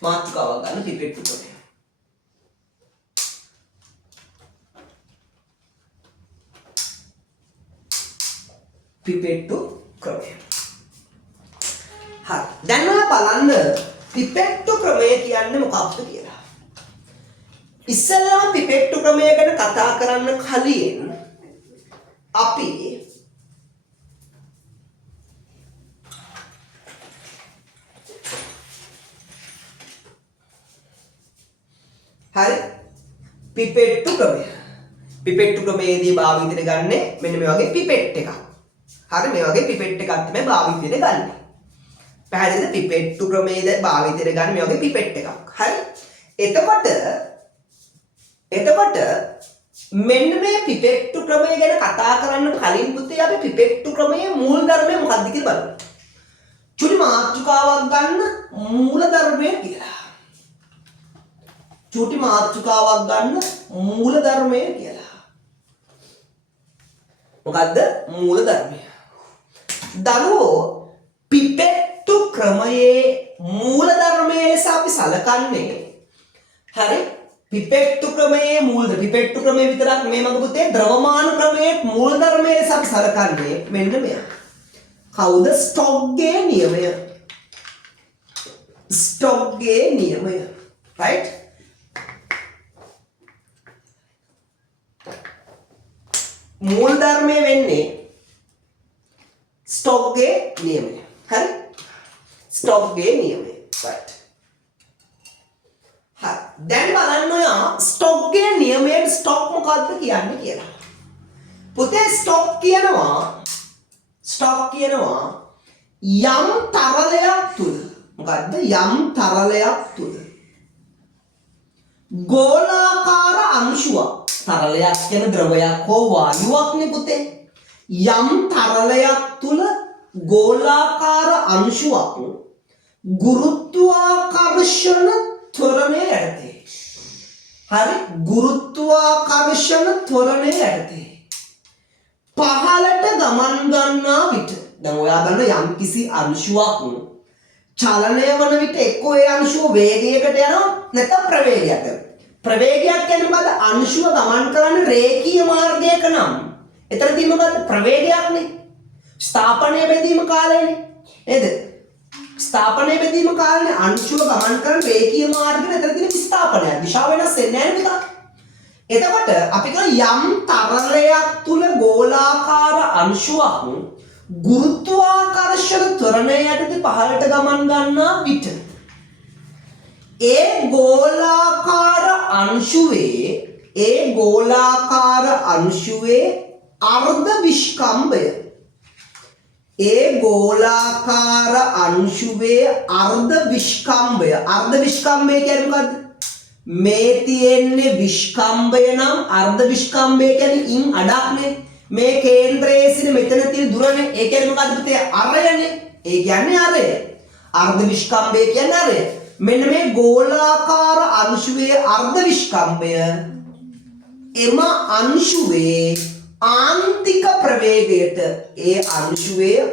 මාතෘකාවක් ගන්න පිපෙට්ටු ක්‍රමය. පිපෙට්ටු ක්‍රමය. හරි. දැන් ඔයා බලන්න පිපෙට්ටු ක්‍රමය කියන්නේ මොකක්ද කියලා. ඉස්සෙල්ලා පිපෙට්ටු ක්‍රමය ගැන කතා කරන්න කලින් අපි හරි පිපෙට්ටු ක්‍රමය. පිපෙට්ටු ක්‍රමයේදී භාවිතයට ගන්න මෙන්න මේ වගේ පිපෙට් එකක්. හරි මේ වගේ පිපෙට් එකක් තමයි භාවිතයට ගන්න. පැහැදිලිද? පිපෙට්ටු ක්‍රමයේදී භාවිතයට ගන්න මේ වගේ පිපෙට් එකක්. හරි. එතකොට මෙන්න මේ පිපෙට්ටු ක්‍රමය ගැන කතා කරන්න කලින් පුතේ අපි පිපෙට්ටු ක්‍රමයේ මූල ධර්මය මොකක්ද කියලා බලමු. චුටි මාතෘකාවක් ගන්න මූල ධර්මය කියලා. චුටි මාතෘකාවක් ගන්න මූල ධර්මය කියලා. මොකද්ද මූල ධර්මය? දරුවෝ පිපෙට්ටු ක්‍රමයේ මූල ධර්මය ලෙස අපි සලකන්නේ හරි පිපෙට්ටු ක්‍රමයේ මූල පිපෙට්ටු ක්‍රමයේ විතරක් නෙමෙයි මගේ පුතේ ද්‍රවමාන ක්‍රමයේ මූල ධර්මය ලෙස අපි සලකන්නේ මෙන්න මෙයා. කවුද? ස්ටොක්ගේ නියමය. ස්ටොක්ගේ නියමය. right? මූල ධර්මය වෙන්නේ ස්ටොක්ගේ නියමය. හරි? ස්ටොක්ගේ නියමය. right. හරි. දැන් බලන්න ඔයා ස්ටොක්ගේ නියමයට ස්ටොක් මොකක්ද කියන්නේ කියලා. පුතේ ස්ටොක් කියනවා යම් තරලයක් තුල මොකද්ද? යම් තරලයක් තුල ගෝලාකාර අංශුවක් තරලයක් කියන ද්‍රවයක් හෝ වායුවක් නේ පුතේ. යම් තරලයක් තුල ගෝලාකාර අංශුවක් ගුරුත්වාකර්ෂණ ත්වරණය යටතේ. හරි ගුරුත්වාකර්ෂණ ත්වරණය යටතේ පහළට ගමන් ගන්නා විට දැන් ඔයා දන්න යම් කිසි අංශුවක් චලනය වන විට එක්කෝ ඒ අංශුව වේගයකට යනවා නැත්නම් ප්‍රවේගයකට. ප්‍රවේගයක් කියන්නේ මොකද? අංශුව ගමන් කරන්නේ රේඛීය මාර්ගයක නම්. එතනදී මොකද? ප්‍රවේගයක්නේ. ස්ථාපනය බෙදීම කාලයනේ. නේද? ස්ථාපනය බෙදීම කාලේ අංශුව ගමන් කරන රේඛීය මාර්ගයෙන් එතනදී ස්ථාපනය දිශාව වෙනස් වෙන්නේ නැහැ නේද? එතකොට අපි කියන යම් තරලයක් තුල ගෝලාකාර අංශුවක් ගුරුත්වාකර්ෂණ ත්වරණය යටතේ පහළට ගමන් ගන්නා විට ඒ ගෝලාකාර අංශුවේ අර්ධ විස්කම්භය අර්ධ විස්කම්භය කියන්නේ මොකද්ද? මේ තියෙන්නේ විස්කම්භය නම් අර්ධ විස්කම්භය කියන්නේ ඉන් අඩක්නේ. මේ කේන්ද්‍රයේ සිට මෙතන තියෙන දුරනේ. ඒ කියන්නේ මොකද්ද පුතේ? අරයනේ. ඒ කියන්නේ අරය. අර්ධ විස්කම්භය කියන්නේ අරය. මෙන්න මේ ගෝලාකාර අංශුවේ අර්ධ විස්කම්භය එම අංශුවේ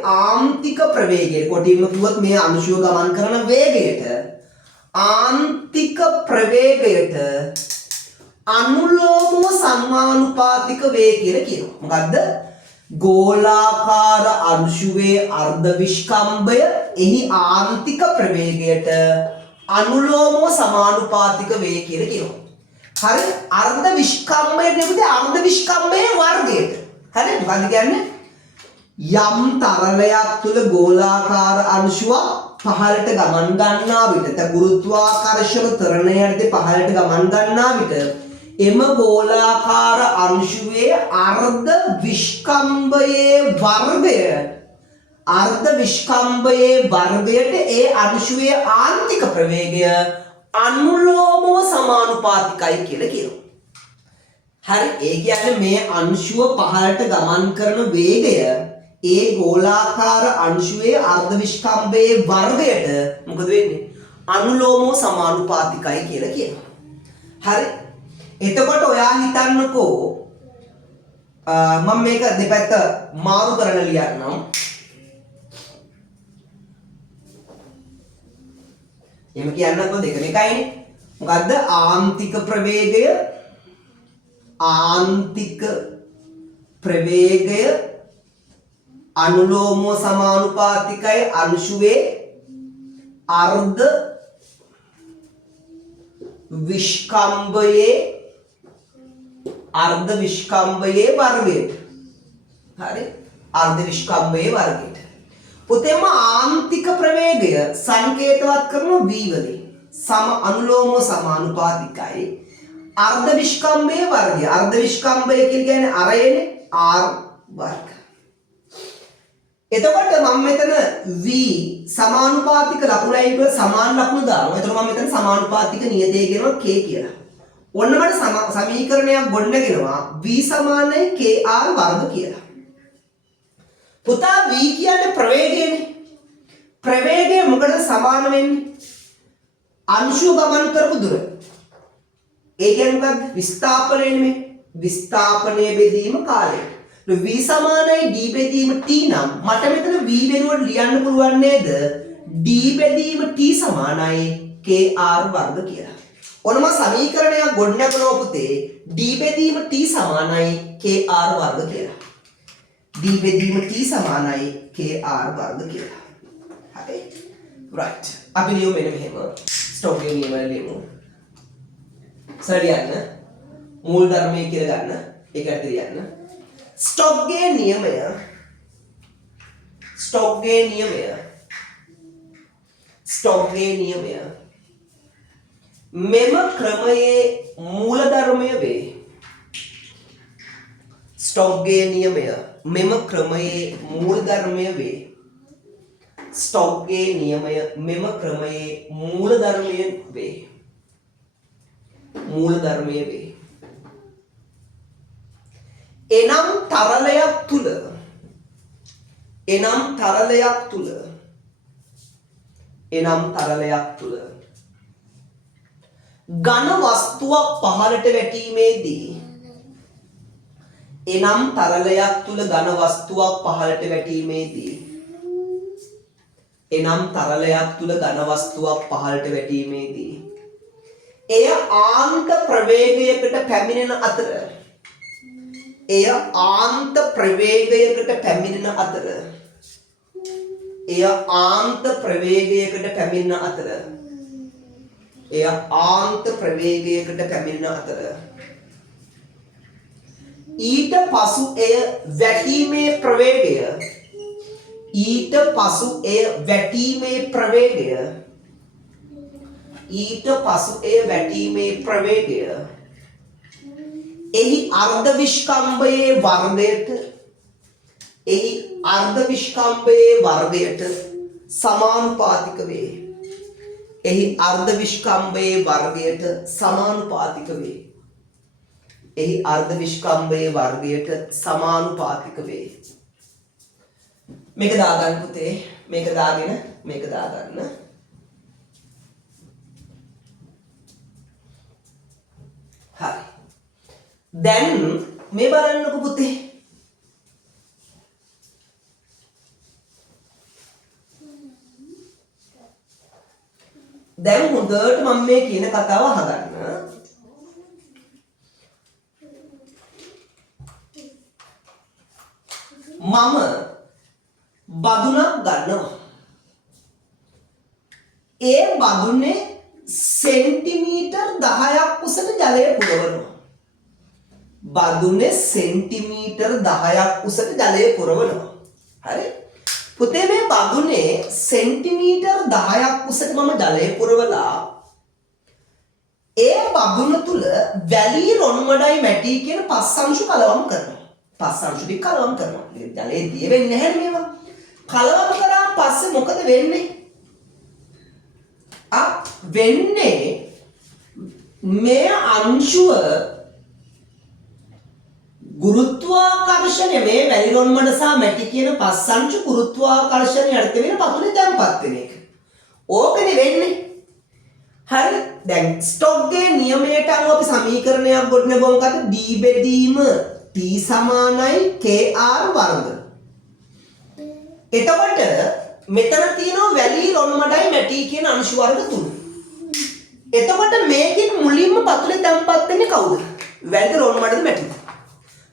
ආන්තික ප්‍රවේගයට කොටින්ම කිව්වොත් මේ අංශුව ගමන් කරන වේගයට ආන්තික ප්‍රවේගයට අනුලෝමව සමානුපාතික වේ කියලා කියනවා. මොකද්ද? ගෝලාකාර අංශුවේ අර්ධ විස්කම්භය එහි ආන්තික ප්‍රවේගයට අනුලෝමව සමානුපාතික වේ කියලා කියනවා. හරි? අර්ධ විස්කම්භය කියන්නේ අර්ධ විස්කම්භයේ වර්ගයට. හරි? මොකද්ද කියන්නේ? යම් තරලයක් තුල ගෝලාකාර අංශුවක් පහළට ගමන් ගන්නා විට ගුරුත්වාකර්ෂණ ත්වරණය යටතේ පහළට ගමන් ගන්නා විට එම ගෝලාකාර අංශුවේ අර්ධ විස්කම්භයේ වර්ගයට ඒ අංශුවේ ආන්තික ප්‍රවේගය අනුලෝමව සමානුපාතිකයි කියලා කියනවා. හරි? ඒ කියන්නේ මේ අංශුව පහළට ගමන් කරන වේගය ඒ ගෝලාකාර අංශුවේ අර්ධ විස්කම්භයේ වර්ගයට මොකද වෙන්නේ? අනුලෝමව සමානුපාතිකයි කියලා කියනවා. හරි? එතකොට ඔයා හිතන්නකෝ මම මේක දෙපැත්ත මාරු කරලා ලියන්නම්. එහෙම කියන්නත් බෑ දෙකම එකයිනේ. මොකද්ද ආන්තික ප්‍රවේගය අනුලෝමව සමානුපාතිකයි අංශුවේ අර්ධ විස්කම්භයේ වර්ගයට. හරි අර්ධ විස්කම්භයේ වර්ගයට. පුතේම ආන්තික ප්‍රවේගය සංකේතවත් කරන v වලින් අනුලෝමව සමානුපාතිකයි අර්ධ විස්කම්භයේ වර්ගය. අර්ධ විස්කම්භය කියන්නේ අරයනේ r වර්ග. එතකොට මම මෙතන v සමානුපාතික ලකුණයි කියලා සමාන ලකුණු දානවා. එතකොට මම මෙතන සමානුපාතික නියතය කියනවා k කියලා. ඔන්න මට සමීකරණයක් ගොඩනගෙනවා v සමානයි kr වර්ග කියලා. පුතා v කියන්නේ ප්‍රවේගයනේ. ප්‍රවේගය මොකටද සමාන වෙන්නේ? අංශුව ගමන් කරපු දුර. ඒ කියන්නේ මොකක්ද? විස්ථාපනය නෙමෙයි. විස්ථාපනය බෙදීම කාලය. v සමානයි d බෙදීම t නම් මට මෙතන v වෙනුවට ලියන්න පුළුවන් නේද? d බෙදීම t සමානයි kr වර්ග කියලා. ඔන්න මම සමීකරණයක් ගොඩනගනවා පුතේ. d බෙදීම t සමානයි kr වර්ග කියලා. d බෙදීම t සමානයි kr වර්ග කියලා. හරි. right. අපි ලියමු මෙන්න මෙහෙම. ස්ටොක්ගේ නියම ලියමු. සරියන්න. මූල ධර්මයේ කියලා ගන්න. ඒක ඇතුළේ ලියන්න. ස්ටොක්ගේ නියමය මෙම ක්‍රමයේ මූල ධර්මය වේ. ස්ටොක්ගේ නියමය මෙම ක්‍රමයේ මූල ධර්මය වේ. ස්ටොක්ගේ නියමය මෙම ක්‍රමයේ මූල ධර්මය වේ. එනම් තරලයක් තුල ඝන වස්තුවක් පහළට වැටීමේදී එය ආන්ත ප්‍රවේගයකට පැමිණෙන අතර ඊට පසු එය වැටීමේ ප්‍රවේගය එහි අර්ධ විස්කම්භයේ වර්ගයට සමානුපාතික වේ. මේක දාගන්න පුතේ. මේක දාගෙන මේක දාගන්න. හරි. දැන් මේ බලන්නකො පුතේ. දැන් හොඳට මම මේ කියන කතාව අහගන්න. මම බදුනක් ගන්නවා. ඒ බදුනේ සෙන්ටිමීටර් 10ක් උසට ජලය පුරවනවා. හරි. පුතේ මේ බදුනේ සෙන්ටිමීටර් 10ක් උසට මම ජලය පුරවලා ඒ බදුන තුල වැලි රොන් මඩයි මැටි කියන පස් අංශු කලවම් කරනවා. පස් අංශු ටික කලවම් කරනවා. ජලයේ දිය වෙන්නේ නැහැ මේවා. කලවම් කරාන් පස්සේ මොකද වෙන්නේ? වෙන්නේ මේ අංශුව ගුරුත්වාකර්ෂණය මේ වැලි රොන් මඩ සහ මැටි කියන පස් අංශු ගුරුත්වාකර්ෂණය යටතේ වෙන පතුලේ තැන්පත් වෙන එක. ඕකනේ වෙන්නේ. හරි. දැන් ස්ටොක්ගේ නියමයට අනුව අපි සමීකරණයක් ගොඩනගමු. මොකද d බෙදීම t සමානයි kr වර්ග. එතකොට මෙතන තියෙනවා වැලි රොන් මඩයි මැටි කියන අංශු වර්ග තුන. පතුලේ තැම්පත් වෙන්නේ කවුද? වැලිද රොන් මඩද මැටිද?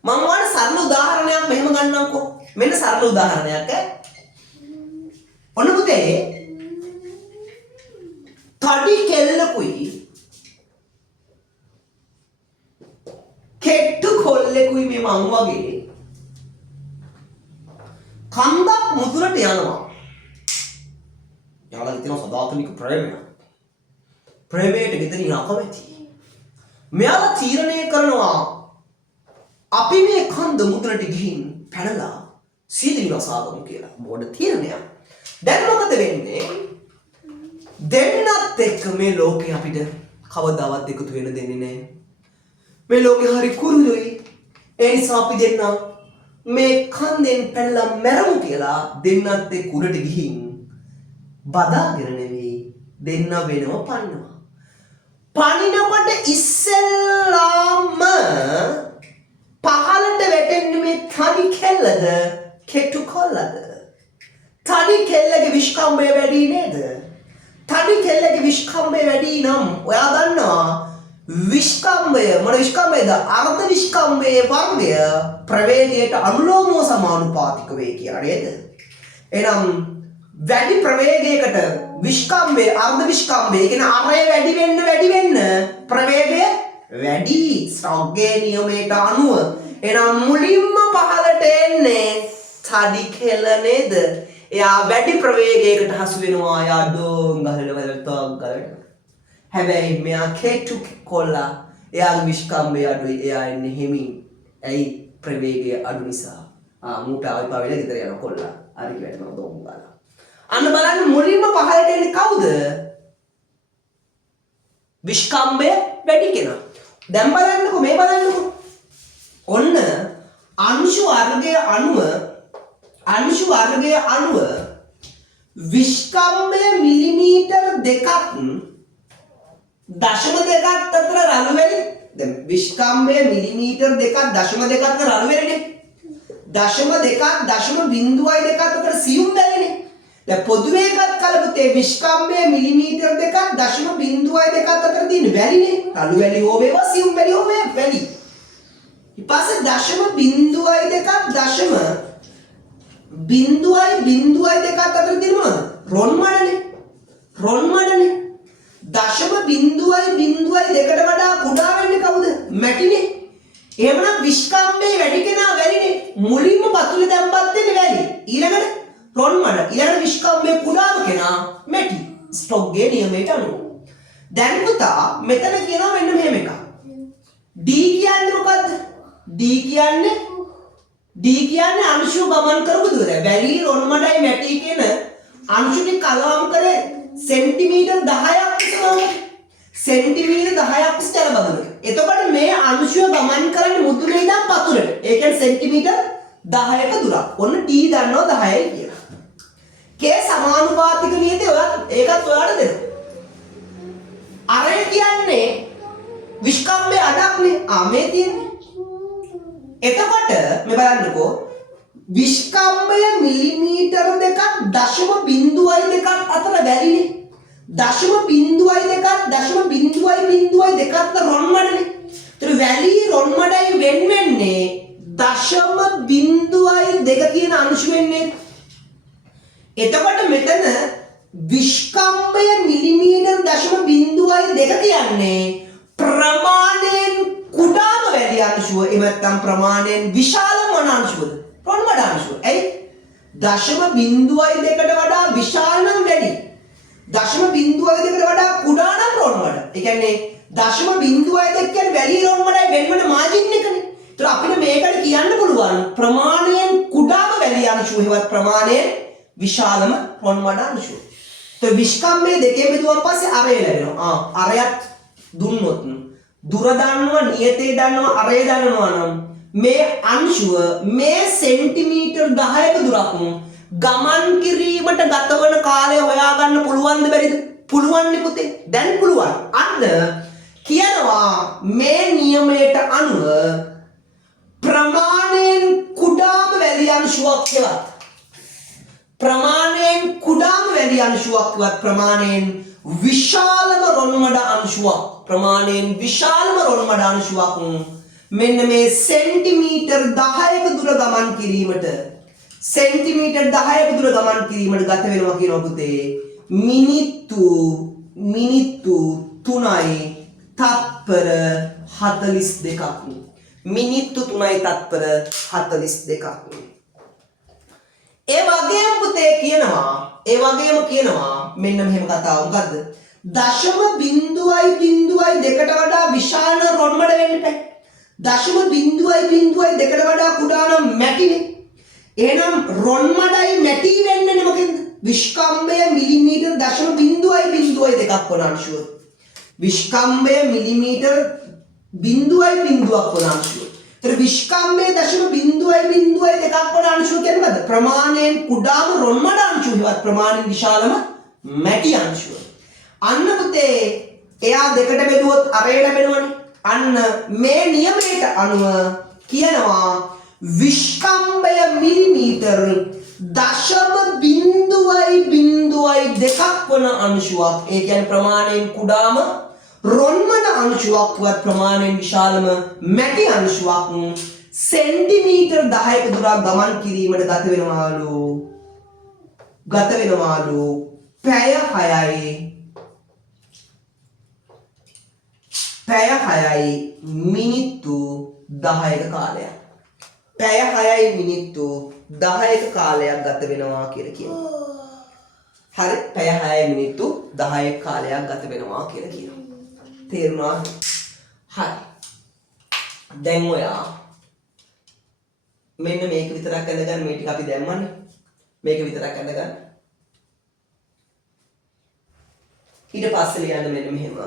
මම ඔයාලට සරල උදාහරණයක් මෙහෙම ගන්නම්කෝ. මෙන්න සරල උදාහරණයක් ඔන්න පුතේ තඩි කෙල්ලකුයි කෙට්ටු කොල්ලෙකුයි මේ මං වගේ කන්දක් මුදුනට යනවා. යාළුවා හිතන සදාතනික ප්‍රේමය. ප්‍රේමයට ගෙදරින් අකමැති. මෙයාලා තීරණය කරනවා අපි මේ කන්ද මුදුනට ගිහින් පැනලා සීදි විනාශාගමු කියලා. මොකද තීරණයක්. දැන් මොකද වෙන්නේ? දෙන්නත් එක්ක මේ ලෝකේ අපිට කවදාවත් එකතු වෙන්න දෙන්නේ නැහැ. මේ ලෝකේ හරි කුරුලුයි. ඒ නිසා අපි දෙන්න මේ කන්දෙන් පැනලා මැරමු කියලා දෙන්නත් එක්ක උඩට ගිහින් බදාගෙන නෙවෙයි දෙන්න වෙනව පන්නවා. පනිනකොට ඉස්සෙල්ලාම පහළට වැටෙන්නේ මේ තනි කෙල්ලද කෙට්ටු කොල්ලද? තනි කෙල්ලගේ විශ්කම්භය වැඩි නේද? තනි කෙල්ලගේ විශ්කම්භය වැඩි නම් ඔයා දන්නවා විශ්කම්භය මොන විශ්කම්භයද? අර්ධ විශ්කම්භයේ වර්ගය ප්‍රවේගයට අනුලෝමව සමානුපාතික වේ කියලා නේද? එහෙනම් වැඩි ප්‍රවේගයකට විශ්කම්භය අර්ධ විශ්කම්භය කියන අරය වැඩි වෙන්න ප්‍රවේගය වැඩි ස්ටොක්ගේ නියමයට අනුව. එහෙනම් මුලින්ම පහළට එන්නේ තඩි කෙල්ල නේද? එයා වැඩි ප්‍රවේගයකට හසු වෙනවා. එයා ඩෝන් ගහලා හැබැයි මෙයා කෙට්ටු කොල්ලා එයාගේ විශ්කම්භය අඩුයි. එයා එන්නේ හිමින්. ඇයි? ප්‍රවේගය අඩු නිසා. මූට ආවි පාවෙලා ගෙදර යන කොල්ලා. හරි වැටෙනවා දොම් ගාලා. අන්න බලන්න මුලින්ම පහළට එන්නේ කවුද? විශ්කම්භය වැඩි කෙනා. දැන් බලන්නකෝ මේ බලන්නකෝ. ඔන්න අංශු වර්ගය අණුව විශ්කම්භය මිලිමීටර් 2ක් දශම 2ක් අතර රළු වෙලි. දැන් විශ්කම්භය මිලිමීටර් 2ක් දශම 2ක් අතර රළු වෙලිනේ. දශම 2ක් දශම 0.2ක් අතර සියුම් වෙලිනේ. දැන් පොදුවේ එකත් කලපතේ විශ්කම්භය මිලිමීටර් 2ක් දශම 0.2ක් අතර තියෙන වැලිනේ. රළු වැලි හෝ වේවා සියුම් වැලි හෝ වේවා වැලි. ඊපස්සේ දශම 0.2ක් දශම 0.2ක් අතර තියෙන මොනවද? රොන් මඩනේ. දශම 0.2කට වඩා කුඩා වෙන්නේ කවුද? මැටිනේ. එහෙමනම් විශ්කම්භය වැඩි කෙනා වැලිනේ. මුලින්ම පතුලේ තැම්පත් වෙන්නේ වැලි. ඊළඟට රොන් මඩ. ඊළඟට විශ්කම්භය කුඩාම කෙනා මැටි. ස්ටොක්ගේ නියමයට අනුව. දැන් පුතා මෙතන කියනවා මෙන්න මෙහෙම එකක්. D කියන්නේ මොකද්ද? D කියන්නේ අංශු ගමන් කරපු දුර. වැලි රොන් මඩයි මැටි කියන අංශු ටික කලවම් කරේ සෙන්ටිමීටර් 10ක් විතර. සෙන්ටිමීටර් 10ක් විතර බලන්න. එතකොට මේ අංශුව ගමන් කරන්නේ මුදුනේ ඉඳන් පතුලට. ඒ කියන්නේ සෙන්ටිමීටර් 10ක දුරක්. ඔන්න T දන්නවා 10යි කියලා. K සමානුපාතික නියතේ ඒකත් ඔයාලට දෙනවා. අරය කියන්නේ විශ්කම්භය අඩක්නේ. මේ තියෙන්නේ. එතකොට මේ බලන්නකෝ විශ්කම්භය මිලිමීටර් 2ක් දශම 0.2ක් අතර වැලිනේ. දශම 0.2ක් දශම 0.2ක් අතර රොන් මඩනේ. ඒතර වැලි රොන් මඩයි වෙන්නේ දශම 0.2 කියන අංශු වෙන්නේ. එතකොට මෙතන විශ්කම්භය මිලිමීටර් දශම 0.2 කියන්නේ ප්‍රමාණයෙන් කුඩාම වැලි අංශුව. එහෙම නැත්නම් ප්‍රමාණයෙන් විශාලම වන අංශුවද? රොන් මඩ අංශුව. ඇයි? දශම 0.2කට වඩා විශාල නම් වැඩි. දශම 0.2කට වඩා කුඩා නම් රොන් මඩ. ඒ කියන්නේ දශම 0.2 කියන්නේ වැලි රොන් මඩයි වෙනමන මාජින් එකනේ. ඒතර අපිට මේකට කියන්න පුළුවන් ප්‍රමාණයෙන් කුඩාම වැලි අංශුව හෙවත් ප්‍රමාණයෙන් විශාලම රොන් මඩ අංශුව. ඒතර විශ්කම්භය දෙකේ බෙදුවා පස්සේ අරය ලැබෙනවා. අරයත් දුන්නොත් දුර දන්නවා නියතේ දන්නවා අරය දන්නවා නම් මේ අංශුව මේ සෙන්ටිමීටර් 10ක දුරක් ගමන් කිරීමට ගතවන කාලය හොයාගන්න පුළුවන්ද බැරිද? පුළුවන් නේ පුතේ. දැන් පුළුවන්. අන්න කියනවා මේ නියමයට අනුව ප්‍රමාණයෙන් කුඩාම වැලි අංශුවක් හෙවත් ප්‍රමාණයෙන් කුඩාම වැලි අංශුවක් හෙවත් ප්‍රමාණයෙන් විශාලම රොන් මඩ අංශුවක් ප්‍රමාණයෙන් විශාලම රොන් මඩ අංශුවක් මෙන්න මේ සෙන්ටිමීටර් 10ක දුර ගමන් කිරීමට සෙන්ටිමීටර් 10ක දුර ගමන් කිරීමට ගත වෙනවා කියනවා පුතේ මිනිත්තු 3යි තත්පර 42ක් මිනිත්තු 3යි තත්පර 42ක් ඒ වගේම පුතේ කියනවා මෙන්න මෙහෙම කතාව මොකද්ද දශම බිංදුවයි දෙකට වඩා විශාල රොන් මඩ වෙන්න බෑ දශම බිංදුවයි දෙකට වඩා කුඩා නම් මැටිනේ එහෙනම් රොන් මඩයි මැටි වෙන්නේ මොකෙන්ද විස්කම්භය මිලිමීටර් දශම බිංදුවයි දෙකක් වන අංශුව විස්කම්භය මිලිමීටර් බිංදුවයි බිංදුවක් වන අංශුව ඒතර විස්කම්භය දශම බිංදුවයි දෙකක් වන අංශුව කියන්නේ මොකද්ද ප්‍රමාණයෙන් කුඩාම රොන් මඩ අංශුව හෙවත් ප්‍රමාණයෙන් විශාලම මැටි අංශුව අන්න පුතේ එයා දෙකට බෙදුවොත් අරේ ලැබෙනවනේ අන්න මේ නියමයට අනුව කියනවා විස්කම්භය මිලිමීටර් දශම බිංදුවයි දෙකක් වන අංශුවක් ඒ කියන්නේ ප්‍රමාණයෙන් කුඩාම රොන් මඩ අංශුවක් වත් ප්‍රමාණයෙන් විශාලම මැටි අංශුවක් සෙන්ටිමීටර් 10ක දුර ගමන් කිරීමට ගත වෙනවාලු පැය 6යි මිනිත්තු 10ක කාලයක්. පැය 6යි මිනිත්තු 10ක කාලයක් ගත වෙනවා කියලා කියනවා. හරි පැය 6යි මිනිත්තු 10ක කාලයක් ගත වෙනවා කියලා කියනවා. තේරුණා? හරි. දැන් ඔයා මෙන්න මේක විතරක් අඳගන්න මේ ටික අපි දැම්මනේ. මේක විතරක් අඳගන්න. ඊට පස්සේ ලියන්න මෙන්න මෙහෙම.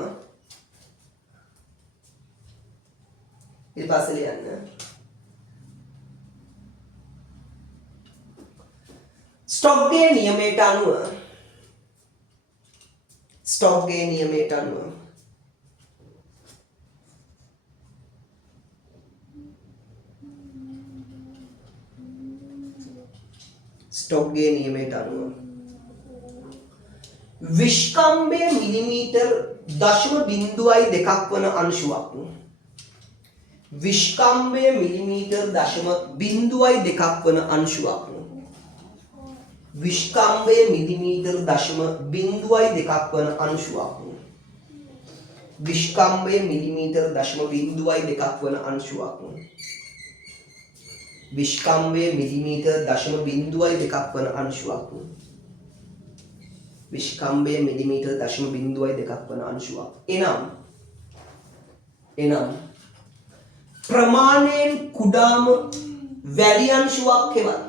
ඊට පස්සේ ලියන්න. ස්ටොක්ගේ නියමයට අනුව ස්ටොක්ගේ නියමයට අනුව විස්කම්භය මිලිමීටර් 0.2ක් වන අංශුවක් විස්කම්භය මිලිමීටර් 0.2ක් වන අංශුවක් විස්කම්භය මිලිමීටර් 0.2ක් වන අංශුවක් විස්කම්භය මිලිමීටර් 0.2ක් වන අංශුවක් විස්කම්භය මිලිමීටර් 0.2ක් වන අංශුවක් විස්කම්භය මිලිමීටර් 0.2ක් වන අංශුවක් එනම් ප්‍රමාණයෙන් කුඩාම වැලි අංශුවක් හෙවත්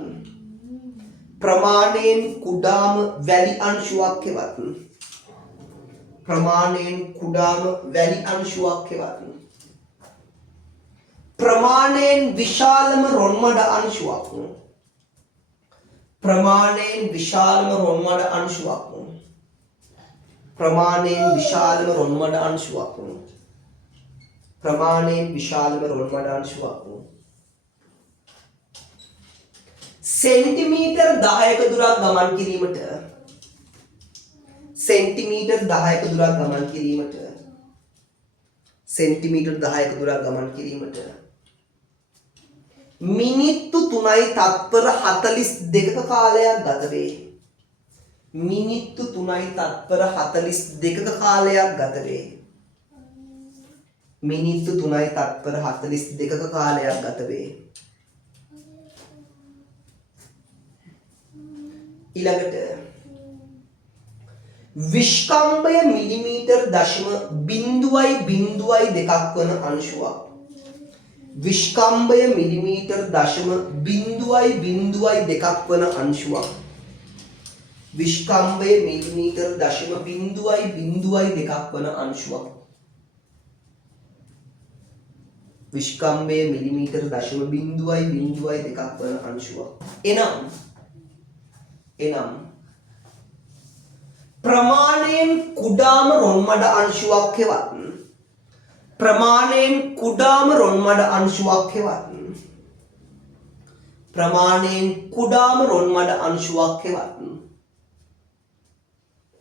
ප්‍රමාණයෙන් කුඩාම වැලි අංශුවක් හෙවත් ප්‍රමාණයෙන් කුඩාම වැලි අංශුවක් හෙවත් ප්‍රමාණයෙන් විශාලම රොන් මඩ අංශුවක් ප්‍රමාණයෙන් විශාලම රොන් මඩ අංශුවක් ප්‍රමාණයෙන් විශාලම රොන් මඩ අංශුවක් ප්‍රමාණයෙන් විශාලම රොන් මඩ අංශුවක් සෙන්ටිමීටර් 10ක දුරක් ගමන් කිරීමට සෙන්ටිමීටර් 10ක දුරක් ගමන් කිරීමට සෙන්ටිමීටර් 10ක දුරක් ගමන් කිරීමට මිනිත්තු 3යි තත්පර 42ක කාලයක් ගත වේ. මිනිත්තු 3යි තත්පර 42ක කාලයක් ගත වේ. මිනිත්තු 3යි තත්පර 42ක කාලයක් ගත වේ. ඊළඟට විස්කම්භය මිලිමීටර් 0.2ක් වන අංශුවක් විස්කම්භය මිලිමීටර් 0.2ක් වන අංශුවක් විස්කම්භය මිලිමීටර් 0.2ක් වන අංශුවක් විස්කම්භය මිලිමීටර් 0.2ක් වන අංශුවක් එනම් ප්‍රමාණයෙන් කුඩාම රොන් මඩ අංශුවක් හෙවත් ප්‍රමාණයෙන් කුඩාම රොන් මඩ අංශුවක් හෙවත් ප්‍රමාණයෙන් කුඩාම රොන් මඩ අංශුවක් හෙවත්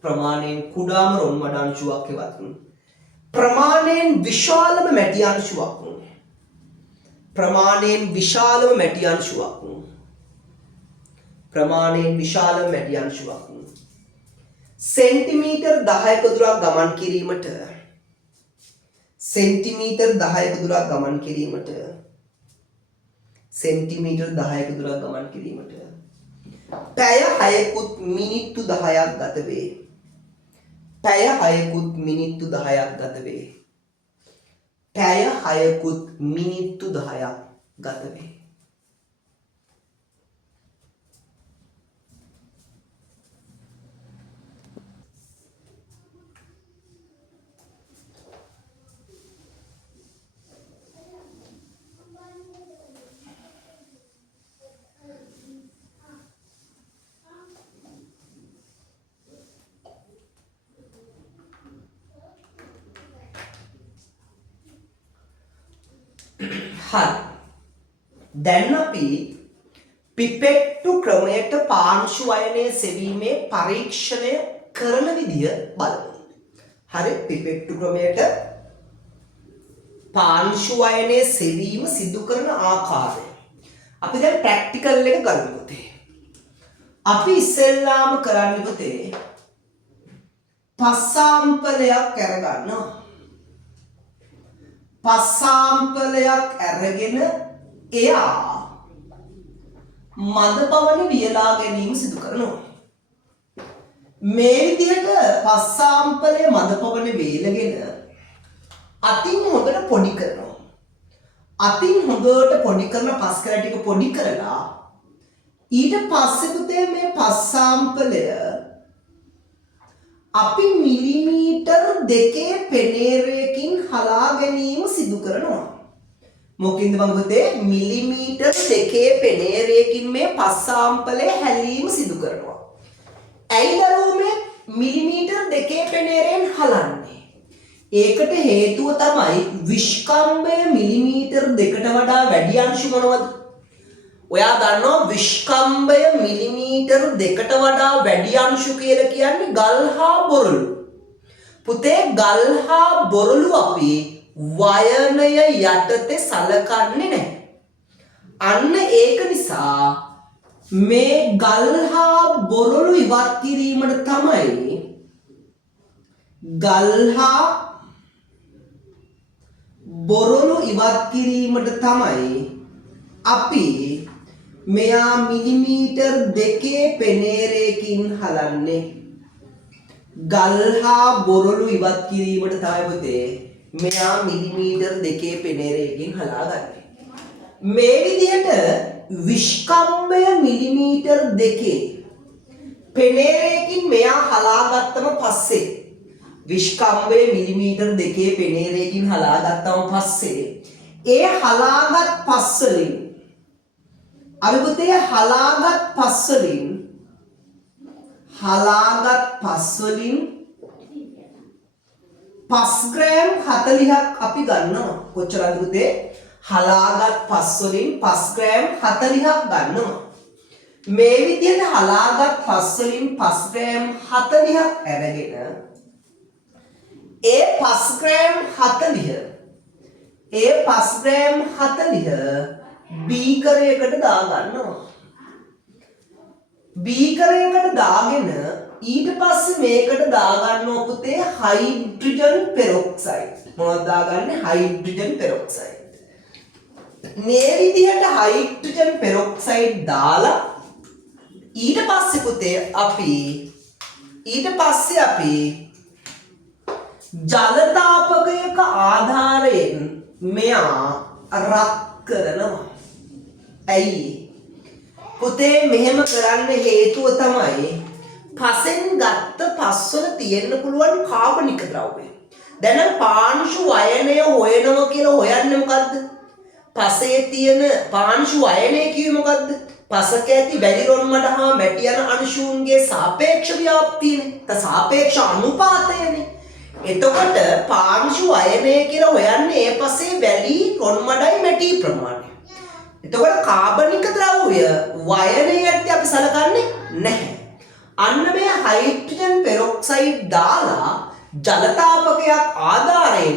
ප්‍රමාණයෙන් කුඩාම රොන් මඩ අංශුවක් හෙවත් ප්‍රමාණයෙන් විශාලම මැටි අංශුවක්. ප්‍රමාණයෙන් විශාලම මැටි අංශුවක්. ප්‍රමාණයෙන් විශාලම මැටි අංශුවක්. සෙන්ටිමීටර් 10ක දුරක් ගමන් කිරීමට සෙන්ටිමීටර් 10ක දුරක් ගමන් කිරීමට සෙන්ටිමීටර් 10ක දුරක් ගමන් කිරීමට පැය 6කුත් මිනිත්තු 10ක් ගත වේ. පැය 6කුත් මිනිත්තු 10ක් ගත වේ. පැය 6කුත් මිනිත්තු 10ක් ගත වේ. හරි. දැන් අපි පිපෙට්ටු ක්‍රමයට පාංශු අයනය සෙවීමේ පරීක්ෂණය කරන විදිය බලමු. හරි, පිපෙට්ටු ක්‍රමයට පාංශු අයනය සෙවීම සිදු කරන ආකාරය. අපි දැන් ප්‍රැක්ටිකල් එක ගමු පුතේ. අපි ඉස්සෙල්ලාම කරන්නේ පුතේ පස් සාම්පලයක් අරගන්නවා. පස් සාම්පලයක් අරගෙන එයා මද පවන වියලා ගැනීම සිදු කරනවා. මේ විදිහට පස් සාම්පලය මද පවන වේලගෙන අතින් හොඳට පොඩි කරනවා. අතින් හොඳට පොඩි කරන පස් කැල ටික පොඩි කරලා ඊට පස්සේ පුතේ මේ පස් සාම්පලය අපි මිලිමීටර් 2 පෙනේරයකින් හලා ගැනීම සිදු කරනවා. මොකින්ද මම පුතේ මිලිමීටර් 2 පෙනේරයකින් මේ පස් සාම්පලය හැලීම සිදු කරනවා. ඇයි දරුවෝ මේ මිලිමීටර් 2 පෙනේරයෙන් හලන්නේ? ඒකට හේතුව තමයි විස්කම්භය මිලිමීටර් 2ට වඩා වැඩි අංශු මොනවද? ඔයා දන්නවා විස්කම්භය මිලිමීටර් 2ට වඩා වැඩි අංශු කියලා කියන්නේ ගල් හා බොරළු. පුතේ ගල් හා බොරළු අපි වයනය යටතේ සලකන්නේ නැහැ. අන්න ඒක නිසා මේ ගල් හා බොරළු ඉවත් කිරීමට තමයි ගල් හා බොරළු ඉවත් කිරීමට තමයි අපි මෙයා මිලිමීටර් 2 පෙනේරයකින් හලන්නේ. ගල් හා බොරළු ඉවත් කිරීමට තමයි පුතේ මෙයා මිලිමීටර් 2 පෙනේරයකින් හලාගන්නේ. මේ විදිහට විස්කම්භය මිලිමීටර් 2 පෙනේරයකින් මෙයා හලාගත්තම පස්සේ විස්කම්භය මිලිමීටර් 2 පෙනේරයකින් හලාගත්තම පස්සේ ඒ හලාගත් පස් වලින් අපි පුතේ හලාගත් පස් වලින් 5 ග්‍රෑම් 40ක් අපි ගන්නවා. කොච්චරද පුතේ? හලාගත් පස් වලින් 5 ග්‍රෑම් 40ක් ගන්නවා. මේ විදිහට හලාගත් පස් වලින් 5 ග්‍රෑම් 40ක් අරගෙන ඒ 5 ග්‍රෑම් 40 බීකරයකට දාගන්නවා. බීකරයකට දාගෙන ඊට පස්සේ මේකට දාගන්නවා පුතේ හයිඩ්‍රජන් පෙරොක්සයිඩ්. මොනවද දාගන්නේ? Hydrogen peroxide. මේ විදිහට හයිඩ්‍රජන් පෙරොක්සයිඩ් දාලා ඊට පස්සේ පුතේ අපි ජලතාපකයක ආධාරයෙන් මෙයා රත් කරනවා. ඇයි පුතේ මෙහෙම කරන්න හේතුව තමයි පසෙන් ගත්ත පස්වල තියෙන්න පුළුවන් කාබනික ද්‍රව්‍ය. දැන් පාංශු අයනය හොයනවා කියලා හොයන්නේ මොකද්ද? පසේ තියෙන පාංශු අයනය කිව්වේ මොකද්ද? පසක ඇති වැලිරොන් මඩ හා මැටි යන අංශුන්ගේ සාපේක්ෂ ව්‍යාප්තියනේ. සාපේක්ෂ අනුපාතයනේ. එතකොට පාංශු අයනය කියලා හොයන්නේ ඒ පසේ වැලි රොන් මඩයි මැටි ප්‍රමාණය. එතකොට කාබනික ද්‍රව්‍ය වයනයට අපි සලකන්නේ නැහැ. අන්න මේ හයිඩ්‍රජන් පෙරොක්සයිඩ් දාලා ජලතාපකයක් ආධාරයෙන්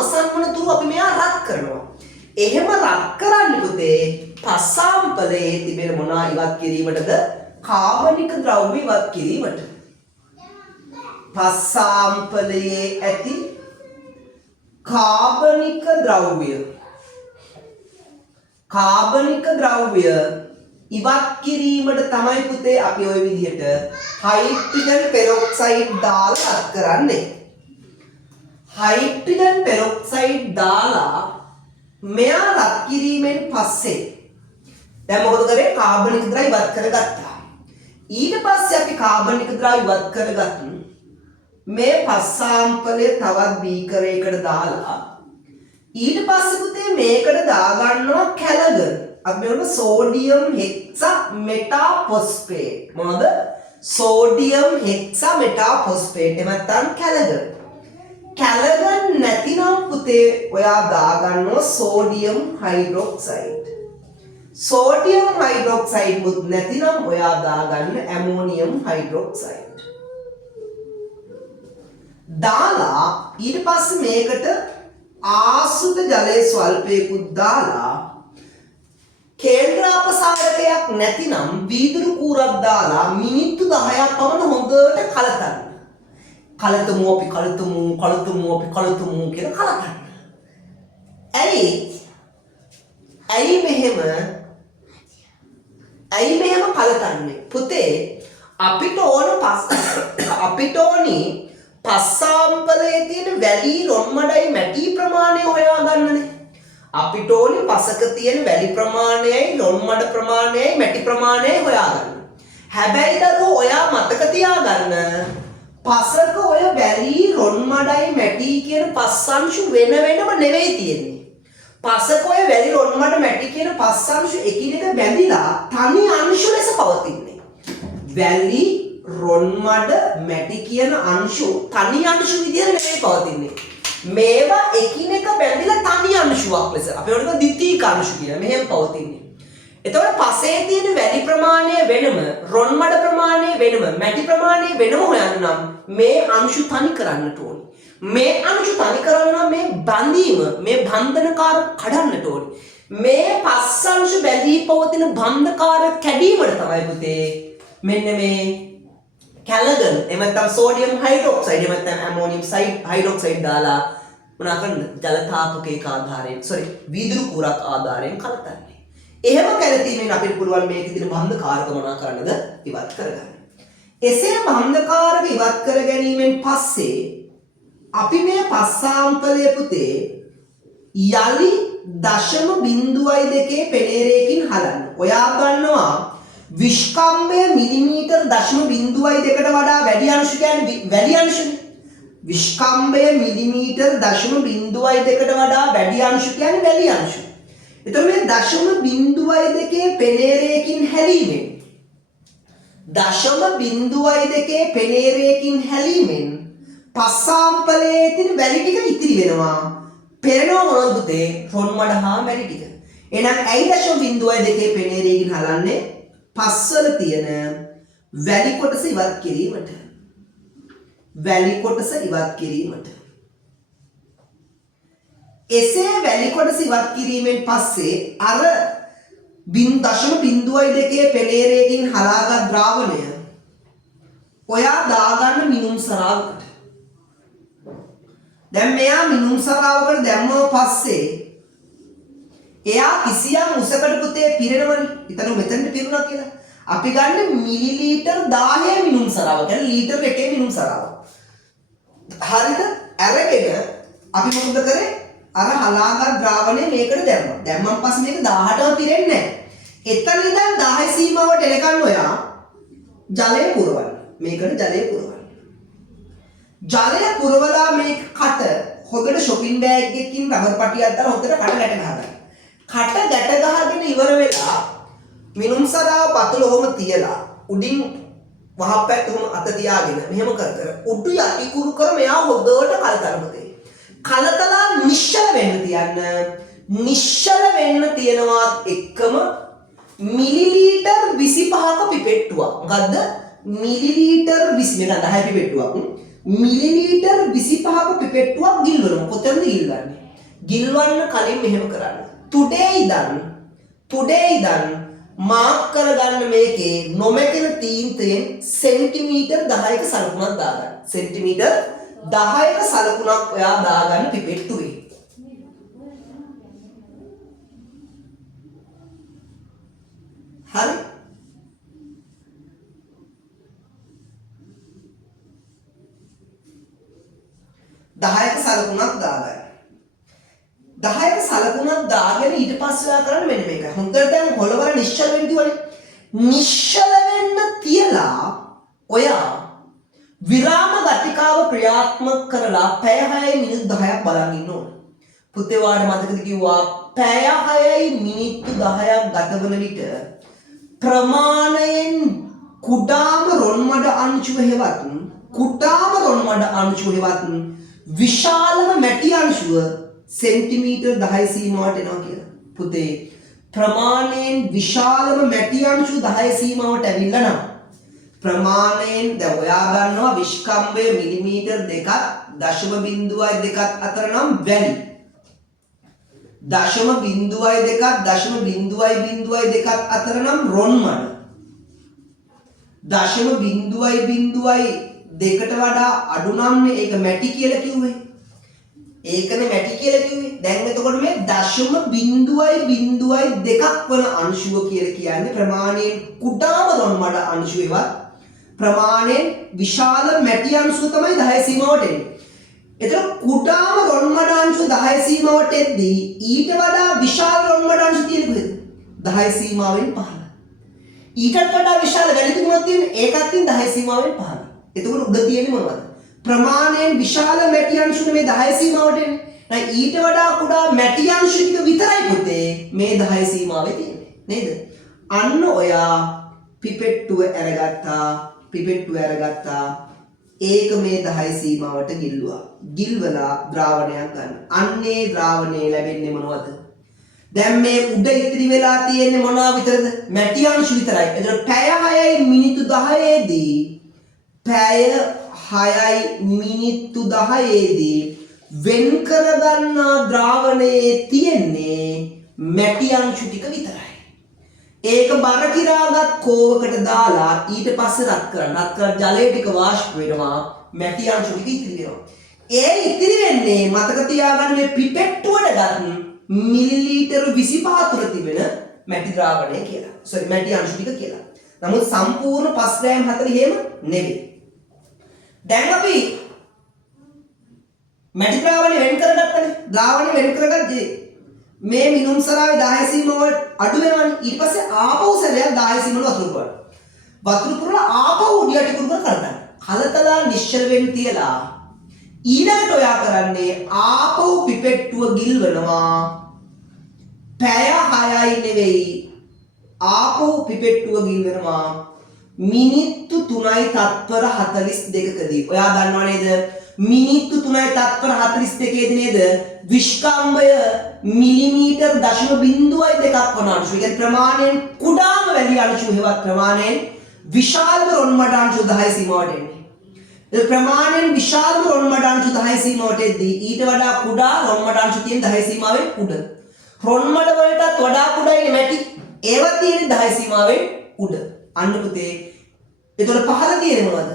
අවසන් වන තුරු අපි මෙයා රත් කරනවා. එහෙම රත් කරන්නේ පුතේ පස්සාම්පලයේ තිබෙන මොනවා ඉවත් කිරීමටද? කාබනික ද්‍රව්‍ය ඉවත් කිරීමට. පස්සාම්පලයේ ඇති කාබනික ද්‍රව්‍ය ඉවත් කිරීමට තමයි පුතේ අපි ওই විදිහට හයිඩ්‍රජන් පෙරොක්සයිඩ් දාලා රත් කරන්නේ. හයිඩ්‍රජන් පෙරොක්සයිඩ් දාලා මෙයා රත් කිරීමෙන් පස්සේ දැන් මොකද කරේ? කාබනික ද්‍රව්‍ය ඉවත් කරගත්තා. ඊට පස්සේ අපි කාබනික ද්‍රව්‍ය ඉවත් කරගත්තා. මේ පස්සාම්පලය තවත් බීකරයකට දාලා ඊට පස්සේ පුතේ මේකට දාගන්නවා කැලගන්. අපි මෙන්න සෝඩියම් හෙක්සා මෙටාෆොස්ෆේට්. මොනවද? සෝඩියම් හෙක්සා මෙටාෆොස්ෆේට්. එහෙම නැත්නම් කැලගන්. කැලගන් නැතිනම් පුතේ ඔයා දාගන්නවා සෝඩියම් හයිඩ්‍රොක්සයිඩ්. සෝඩියම් හයිඩ්‍රොක්සයිඩ් මුත් නැතිනම් ඔයා දාගන්න ඇමෝනියම් හයිඩ්‍රොක්සයිඩ්. දාලා ඊට පස්සේ මේකට ආසුත ජලයේ ස්වල්පයකුත් දාලා කේන්ද්‍රාපසාරකයක් නැතිනම් වීදුරු කූරක් දාලා මිනිත්තු 10ක් පමණ හොඳට කලතන්න. කලතමු කියලා කලතන්න. ඇයි මෙහෙම කලතන්නේ? පුතේ අපිට ඕනි පස්සාම්පලයේ තියෙන වැලි රොන් මඩයි මැටි ප්‍රමාණය හොයාගන්නනේ. අපිට ඕනි පසක තියෙන වැලි ප්‍රමාණයයි රොන් මඩ ප්‍රමාණයයි මැටි ප්‍රමාණයයි හොයාගන්න. හැබැයි දරුවෝ ඔයා මතක තියාගන්න පසක ඔය වැලි රොන් මඩයි මැටි කියන පස්සංශු වෙනම නෙවෙයි තියෙන්නේ. පසක ඔය වැලි රොන් මඩ මැටි කියන පස්සංශු එකිනෙක බැඳිලා තනි අංශු ලෙස පවතින්නේ. වැලි රොන් මඩ මැටි කියන අංශු තනි අංශු විදිහට නෙවෙයි පවතින්නේ. මේවා එකිනෙක බැඳිලා තනි අංශුවක් ලෙස අපි වලට ද්විතීයික අංශු කියලා මෙහෙම පවතින්නේ. එතකොට පසේ තියෙන වැලි ප්‍රමාණය වෙනම, රොන් මඩ ප්‍රමාණය වෙනම, මැටි ප්‍රමාණය වෙනම හොයන්න නම් මේ අංශු තනි කරන්නට ඕනේ. මේ අංශු තනි කරන්න නම් මේ බැඳීම, මේ බන්ධනකාර කඩන්නට ඕනේ. මේ පස් අංශු බැඳී පවතින බන්ධකාර කැඩීමට තමයි පුතේ මෙන්න මේ කැලගන් එහෙම නැත්නම් සෝඩියම් හයිඩ්‍රොක්සයිඩ් එහෙම නැත්නම් ඇමෝනියම් හයිඩ්‍රොක්සයිඩ් දාලා මොනවා කරන්න? ජල තාපකයක ආධාරයෙන් වීදුරු කුරක් ආධාරයෙන් කලතන්නේ. එහෙම කැළතීමෙන් අපිට පුළුවන් මේකේ තියෙන බන්ධකාරක මොනවා කරන්නද? ඉවත් කරගන්න. එසේ බන්ධකාරක ඉවත් කර ගැනීමෙන් පස්සේ අපි මේ පස්සාම්පලය පුතේ යලි 0.2 පෙනේරයකින් හලන්න. ඔයා ගන්නවා විස්කම්භය මිලිමීටර් 0.2කට වඩා වැඩි අංශු කියන්නේ වැඩි අංශුනේ. විස්කම්භය මිලිමීටර් 0.2කට වඩා වැඩි අංශු කියන්නේ වැඩි අංශු. එතකොට මේ 0.2 පෙනේරයකින් හැලීමෙන් 0.2 පෙනේරයකින් හැලීමෙන් පස්සාම්පලයේ තියෙන වැලි ටික ඉතිරි වෙනවා. පෙරනවා මොනවද පුතේ? රොන් මඩ හා වැලි ටික. එහෙනම් ඇයි 0.2 පෙනේරයකින් හලන්නේ? පස්වල තියෙන වැලි කොටස ඉවත් කිරීමට. එසේ වැලි කොටස ඉවත් කිරීමෙන් පස්සේ අර 0.2 පෙනේරයකින් හලාගත් ද්‍රාවණය ඔයා දාගන්න මිනුම් සරාවකට. දැන් මෙයා මිනුම් සරාවකට දැම්මම පස්සේ එයා කිසියම් උසකට පුතේ පිරෙනවනේ. හිතන්න මෙතනට පිරුණා කියලා. අපි ගන්න මිලිලීටර් 10 මිනුම් සරාව. කියන්නේ ලීටර් 1 මිනුම් සරාව. හරිද? අරගෙන අපි මොකද කරේ? අර හලාගත් ද්‍රාවණය මේකට දැම්මා. දැම්මන් පස්සේ මේක 18ම පිරෙන්නේ නැහැ. එතන ඉඳන් 10 සීමාවට එනකන් ඔයා ජලය පුරවන්න. මේකට ජලය පුරවන්න. ජලය පුරවලා මේක කට හොඳට shopping bag එකකින් රබර් පටියක් දාලා හොඳට කට ගැට ගහගන්න. කට ගැට ගහගෙන ඉවර වෙලා මිනුම් සරාව පතුල ඔහොම තියලා උඩින් වහපැත්ත ඔහොම අත තියාගෙන මෙහෙම කර උඩු යටි කුරු කර මෙයා හොඳට කලතරමතේ. කලතලා නිශ්චල වෙන්න තියන්න. නිශ්චල වෙන්න තියනවත් එක්කම මිලිලීටර් 25ක පිපෙට්ටුවක්. මොකද්ද? මිලිලීටර් 20 මෙන්න 10 පිපෙට්ටුවක්. මිලිලීටර් 25ක පිපෙට්ටුවක් ගිල්වනවා. කොතනද ගිල්වන්නේ? ගිල්වන්න කලින් මෙහෙම කරන්න. today ඉදන් මාක් කරගන්න මේකේ නොමැකෙන තීන්තයෙන් සෙන්ටිමීටර් 10ක සලකුණක් දාගන්න. සෙන්ටිමීටර් 10ක සලකුණක් ඔයා දාගන්න පිපෙට්ටුවේ. හරි? දහයක සලකුණක් දාගන්න. 10ක සලකුණක් දාගෙන ඊට පස්සේ ඔයා කරන්නේ මෙන්න මේක. හොඳට දැන් හොලවර නිශ්චල වෙන්න දිවනේ. නිශ්චල වෙන්න තියලා ඔයා විරාම ගතිකාව ක්‍රියාත්මක කරලා පැය 6යි මිනිත්තු 10ක් බලන් ඉන්න ඕන. පුතේ වාට මතකද කිව්වා පැය 6යි මිනිත්තු 10ක් ගතවන විට ප්‍රමාණයෙන් කුඩාම රොන්මඩ අංශුව හෙවත් විශාලම මැටි අංශුව සෙන්ටිමීටර් 10 සීමාවට එනවා කියලා. පුතේ ප්‍රමාණයෙන් විශාලම මැටි අංශු 10 සීමාවට ඇවිල්ලා නම් ප්‍රමාණයෙන් දැන් ඔයා ගන්නවා විස්කම්භය මිලිමීටර් 2ක් 0.2ක් අතර නම් වැඩි. 0.2ක් 0.2ක් අතර නම් රොන්මඩ. 0.2කට වඩා අඩු නම් ඒක මැටි කියලා කිව්වේ. ඒකනේ මැටි කියලා කිව්වේ. දැන් එතකොට මේ 0.2ක් වන අංශුව කියලා කියන්නේ ප්‍රමාණයෙන් කුඩාම රොන්මඩ අංශුවේවත් ප්‍රමාණයෙන් විශාල මැටි අංශුව තමයි 10 සීමාවට එන්නේ. එතකොට කුඩාම රොන්මඩ අංශුව 10 සීමාවට එද්දී ඊට වඩා විශාල රොන්මඩ අංශු තියෙන්නේ කොහෙද? 10 සීමාවෙන් පහළ. ඊටත් වඩා විශාල වැලි තුනක් තියෙන්නේ ඒකත් තියෙන 10 සීමාවෙන් පහළ. එතකොට උඩ තියෙන්නේ මොනවද? ප්‍රමාණයෙන් විශාල මැටි අංශුනේ මේ 10 සීමාවට එන්නේ. නැයි ඊට වඩා කුඩා මැටි අංශු ටික විතරයි පුතේ මේ 10 සීමාවේ තියෙන්නේ. නේද? අන්න ඔයා පිපෙට්ටුව අරගත්තා. ඒක මේ 10 සීමාවට ගිල්ලුවා. ගිල්වලා ද්‍රාවණයක් ගන්න. අන්නේ ද්‍රාවණය ලැබෙන්නේ මොනවද? දැන් මේ උඩ ඉතිරි වෙලා තියෙන්නේ මොනවා විතරද? මැටි අංශු විතරයි. එතකොට පැය 6යි මිනිත්තු 10ේදී වෙන් කරගන්නා ද්‍රාවණයේ තියෙන්නේ මැටි අංශු ටික විතරයි. ඒක බර කිරාගත් කෝවකට දාලා ඊට පස්සේ රත් කරන්න. රත් කරලා ජලය ටික වාෂ්ප වෙනවා. මැටි අංශු ටික ඉතිරි වෙනවා. ඒ ඉතිරි වෙන්නේ මතක තියාගන්න මේ පිපෙට්ටුවට ගන්න මිලිලීටර් 25 තුර තිබෙන මැටි ද්‍රාවණය කියලා. මැටි අංශු ටික කියලා. නමුත් සම්පූර්ණ 5.4 එහෙම නෙවෙයි. දැන් අපි මැටි ද්‍රාවණය වෙන් කරගත්තනේ. ද්‍රාවණය වෙන් කරගත්තේ මේ මිනුම් සරාවේ 10 සීමාවට අඩු වෙනවනේ. ඊට පස්සේ ආපහු සැරයක් 10 සීමාවට වතුර පුරවන්න. වතුර පුරවලා ආපහු උඩියට කුරුකර කරගන්න. කලතලා නිශ්චල වෙන්න තියලා ඊළඟට ඔයා කරන්නේ ආපහු පිපෙට්ටුව ගිල්වනවා. පැය 6යි නෙවෙයි. ආපහු පිපෙට්ටුව ගිල්වනවා. මිනිත්තු 3යි තත්පර 42කදී. ඔයා දන්නව නේද? මිනිත්තු 3යි තත්පර 42කදී නේද? විස්කම්භය මිලිමීටර් 0.2ක් වන අංශු. ඒ ප්‍රමාණයෙන් කුඩාම වැලි අංශු හෙවත් ප්‍රමාණයෙන් විශාලම රොන්මඩ අංශු 10 සීමාවට එන්නේ. ඒ ප්‍රමාණයෙන් විශාලම රොන්මඩ අංශු 10 සීමාවට එද්දී ඊට වඩා කුඩා රොන්මඩ අංශු තියෙන 10 සීමාවෙන් උඩ. රොන්මඩ වලටත් වඩා කුඩායිනේ මැටි. ඒවා තියෙන්නේ 10 සීමාවෙන් උඩ. අන්න පුතේ. එතකොට පහළ තියෙන්නේ මොනවද?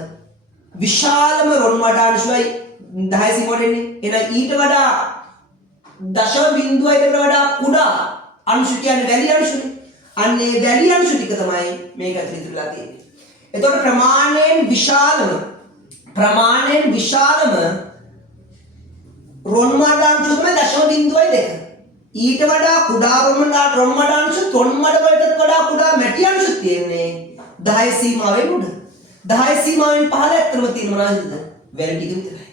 විශාලම රොන්මඩ අංශුවයි 10 සීමාවට එන්නේ. එහෙනම් ඊට වඩා 0.2කට වඩා කුඩා අංශු කියන්නේ වැලි අංශුනේ. අන්න ඒ වැලි අංශු ටික තමයි මේක ඇතුළේ ඉතිරිලා තියෙන්නේ. එතකොට ප්‍රමාණයෙන් විශාලම රොන්මඩ අංශු තමයි 0.2. ඊට වඩා කුඩා රොන්මඩ අංශු තොන්මඩ වලට වඩා කුඩා මැටි අංශු තියෙන්නේ 10 සීමාවෙන් උඩ. 10 සීමාවෙන් පහළ ඇත්තම තියෙන මොනවද? වැලි ටික විතරයි.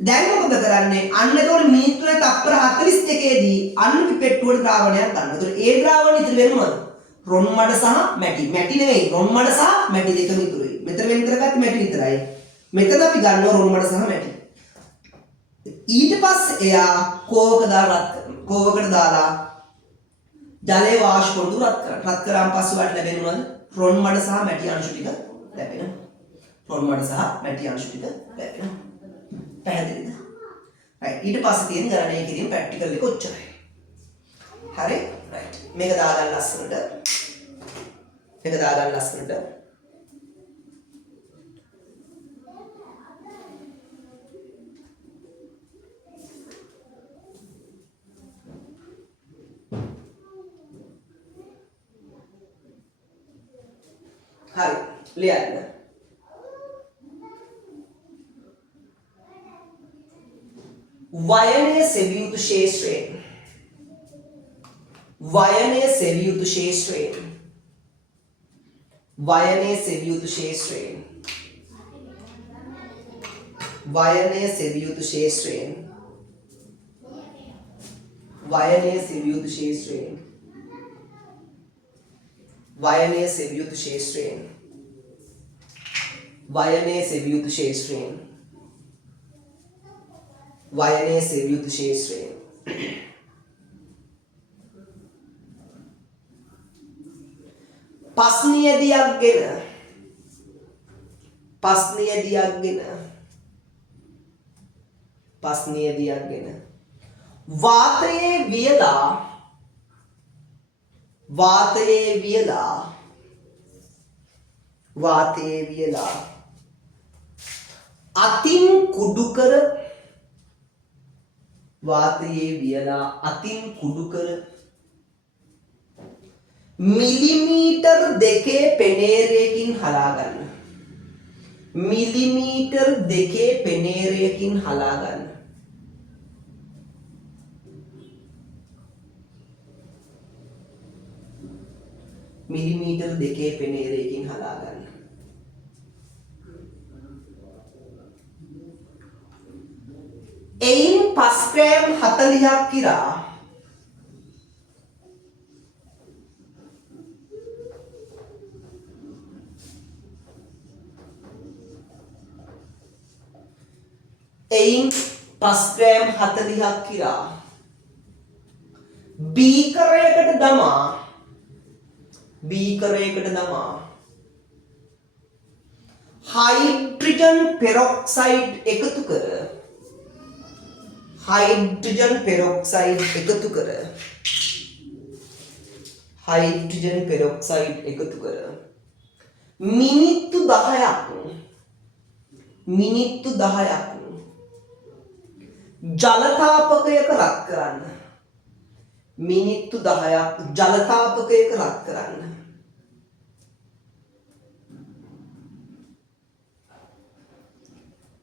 දැන් මොකද කරන්නේ? අන්න ඒතකොට මිනිත්තුවේ තත්පර 42ේදී අන්න පිපෙට්ටුවට ද්‍රාවණයක් ගන්න. ඒතකොට ඒ ද්‍රාවණය ඉතිරි වෙන්නේ මොනවද? රොන්මඩ සහ මැටි. මැටි නෙවෙයි රොන්මඩ සහ මැටි දෙකම ඉතුරුයි. මෙතන වෙන් කරගත්තේ මැටි විතරයි. මෙතන අපි ගන්නවා රොන්මඩ සහ මැටි. ඊට පස්සේ එයා කෝවකට දාලා ජලයේ වාෂ්ප වලට රත් කරනවා. රත් කරාන් පස්සේ වට ලැබෙන්නේ මොනවද? රොන්මඩ සහ මැටි අංශු ටික ලැබෙනවා. රොන් මඩ සහ මැටි අංශු ටික ලැබෙනවා. පැහැදිලිද? right ඊට පස්සේ තියෙන ගණනය කිරීම ප්‍රැක්ටිකල් එක ඔච්චරයි. හරි right මේක දාගන්න ලස්සනට. මේක දාගන්න ලස්සනට. හරි ලියන්න. වයනයේ සෙවිය යුතු ශේෂ්ත්‍රයෙන් වයනයේ සෙවිය යුතු ශේෂ්ත්‍රයෙන් වයනයේ සෙවිය යුතු ශේෂ්ත්‍රයෙන් වයනයේ සෙවිය යුතු ශේෂ්ත්‍රයෙන් වයනයේ සෙවිය යුතු ශේෂ්ත්‍රයෙන් වයනයේ සෙවිය යුතු ශේෂ්ත්‍රයෙන් වයනයේ සෙවිය යුතු ශේෂ්ත්‍රයෙන් වයනයේ සෙවිය යුතු ශේෂ්ත්‍රයෙන් පස්නියදියක්ගෙන වාතයේ වියලා අතින් කුඩු කර මිලිමීටර් 2 පෙනේරයකින් හලා ගන්න. මිලිමීටර් 2 පෙනේරයකින් හලා ගන්න. මිලිමීටර් 2 පෙනේරයකින් හලා ගන්න. එයින් 5 ග්‍රෑම් 40ක් කිරා බීකරයකට දමා හයිඩ්‍රජන් පෙරොක්සයිඩ් එකතු කර මිනිත්තු 10ක් ජලතාපකයක රත් කරන්න. මිනිත්තු 10ක් ජලතාපකයක රත් කරන්න.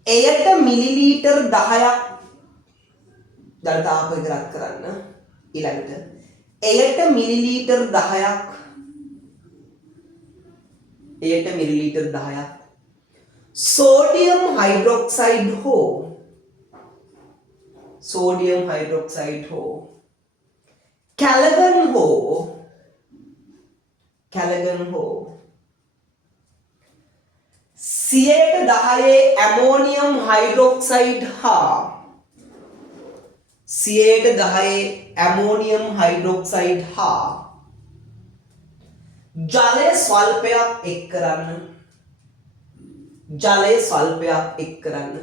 එයට මිලිලීටර් 10ක් ජලතාපකයක රත් කරන්න. ඊළඟට එයට මිලිලීටර් 10ක් සෝඩියම් හයිඩ්‍රොක්සයිඩ් හෝ කැලගන් හෝ 10% ඇමෝනියම් හයිඩ්‍රොක්සයිඩ් හා 10% ඇමෝනියම් හයිඩ්‍රොක්සයිඩ් හා ජලය ස්වල්පයක් එක් කරන්න.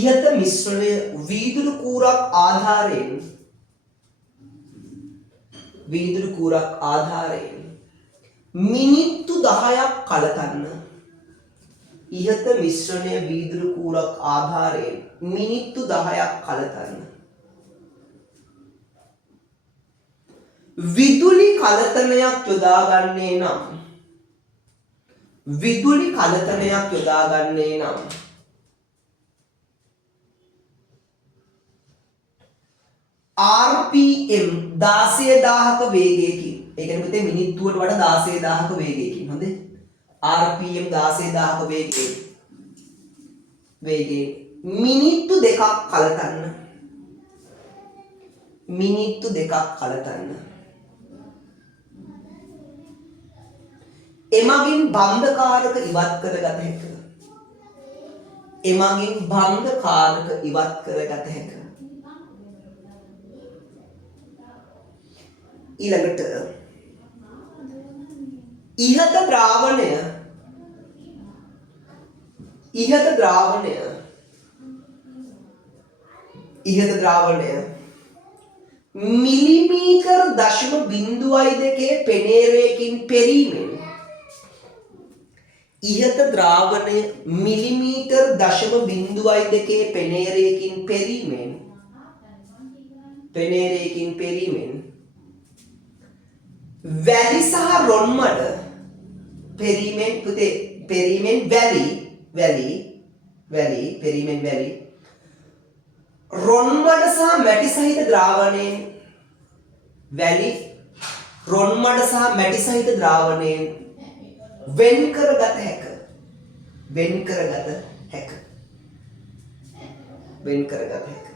ඉහත මිශ්‍රණය වීදුරු කූරක් ආධාරයෙන් මිනිත්තු 10ක් කලතන්න. ඉහත මිශ්‍රණය වීදුරු කූරක් ආධාරයෙන් මිනිත්තු 10ක් කලතන්න. විදුලි කලතනයක් යොදාගන්නේ නම් RPM 16000ක වේගයකින්, ඒ කියන්නේ පුතේ මිනිත්තුවට වඩා 16000ක වේගයකින්, හොඳේ. RPM 16000ක වේගයෙන් මිනිත්තු 2ක් කලතන්න. එමගින් බන්ධකාරක ඉවත් කරගත හැක. එමගින් බන්ධකාරක ඉවත් කරගත හැක. ඊළඟට ඉහත ද්‍රාවණය මිලිමීටර් 0.2 පෙනේරයකින් පෙරීමෙන් ඉහත ද්‍රාවණය මිලිමීටර් 0.2 පෙනේරයකින් පෙරීමෙන් වැලි සහ රොන්මඩ පෙරීමෙන් වැලි රොන්මඩ සහ මැටි සහිත ද්‍රාවණයෙන් වෙන් කරගත හැක.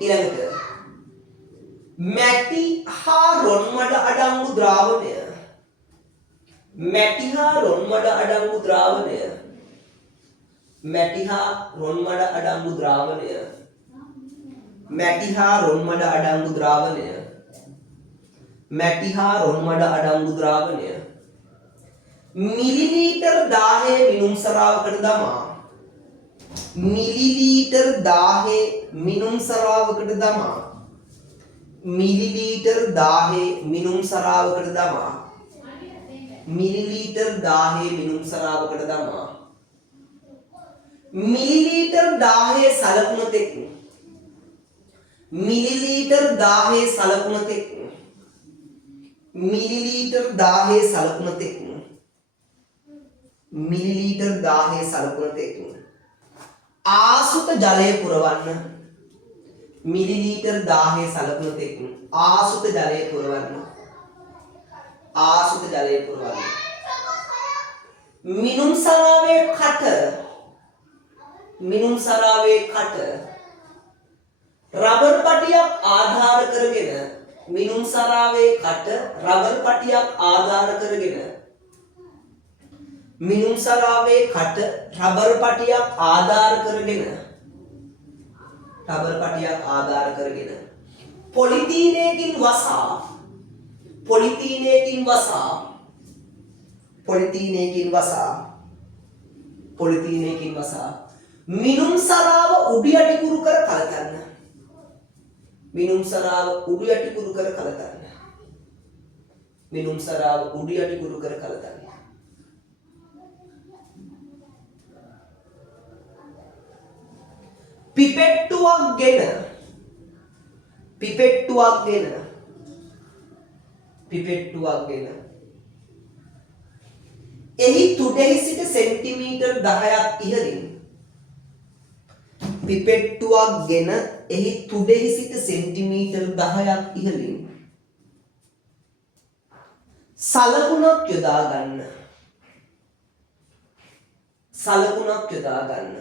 ඊළඟට මැටි හා රොන්මඩ අඩංගු ද්‍රාවණය මිලිලීටර් 10 මිනුම් සරාවකට දමා මිලිලීටර් 10 මිනුම් සරාවකට දමා මිලිලීටර් 10 සලකුණ තෙක් මිලිලීටර් 10 සලකුණ තෙක් ආසුත ජලය පුරවන්න. මිලිලීටර් 10 සලකුණ තෙක් ආසුත ජලය පුරවන්න. මිනුම් සරාවේ කට රබර් පටියක් ආධාර කරගෙන පොලිතීනයකින් වසා මිනුම් සරාව උඩු යටි කුරු කර කලතන්න. පිපෙට්ටුවක් ගෙන එහි තුඩෙහි සිට සෙන්ටිමීටර් 10ක් ඉහළින් සලකුණක් යොදා ගන්න.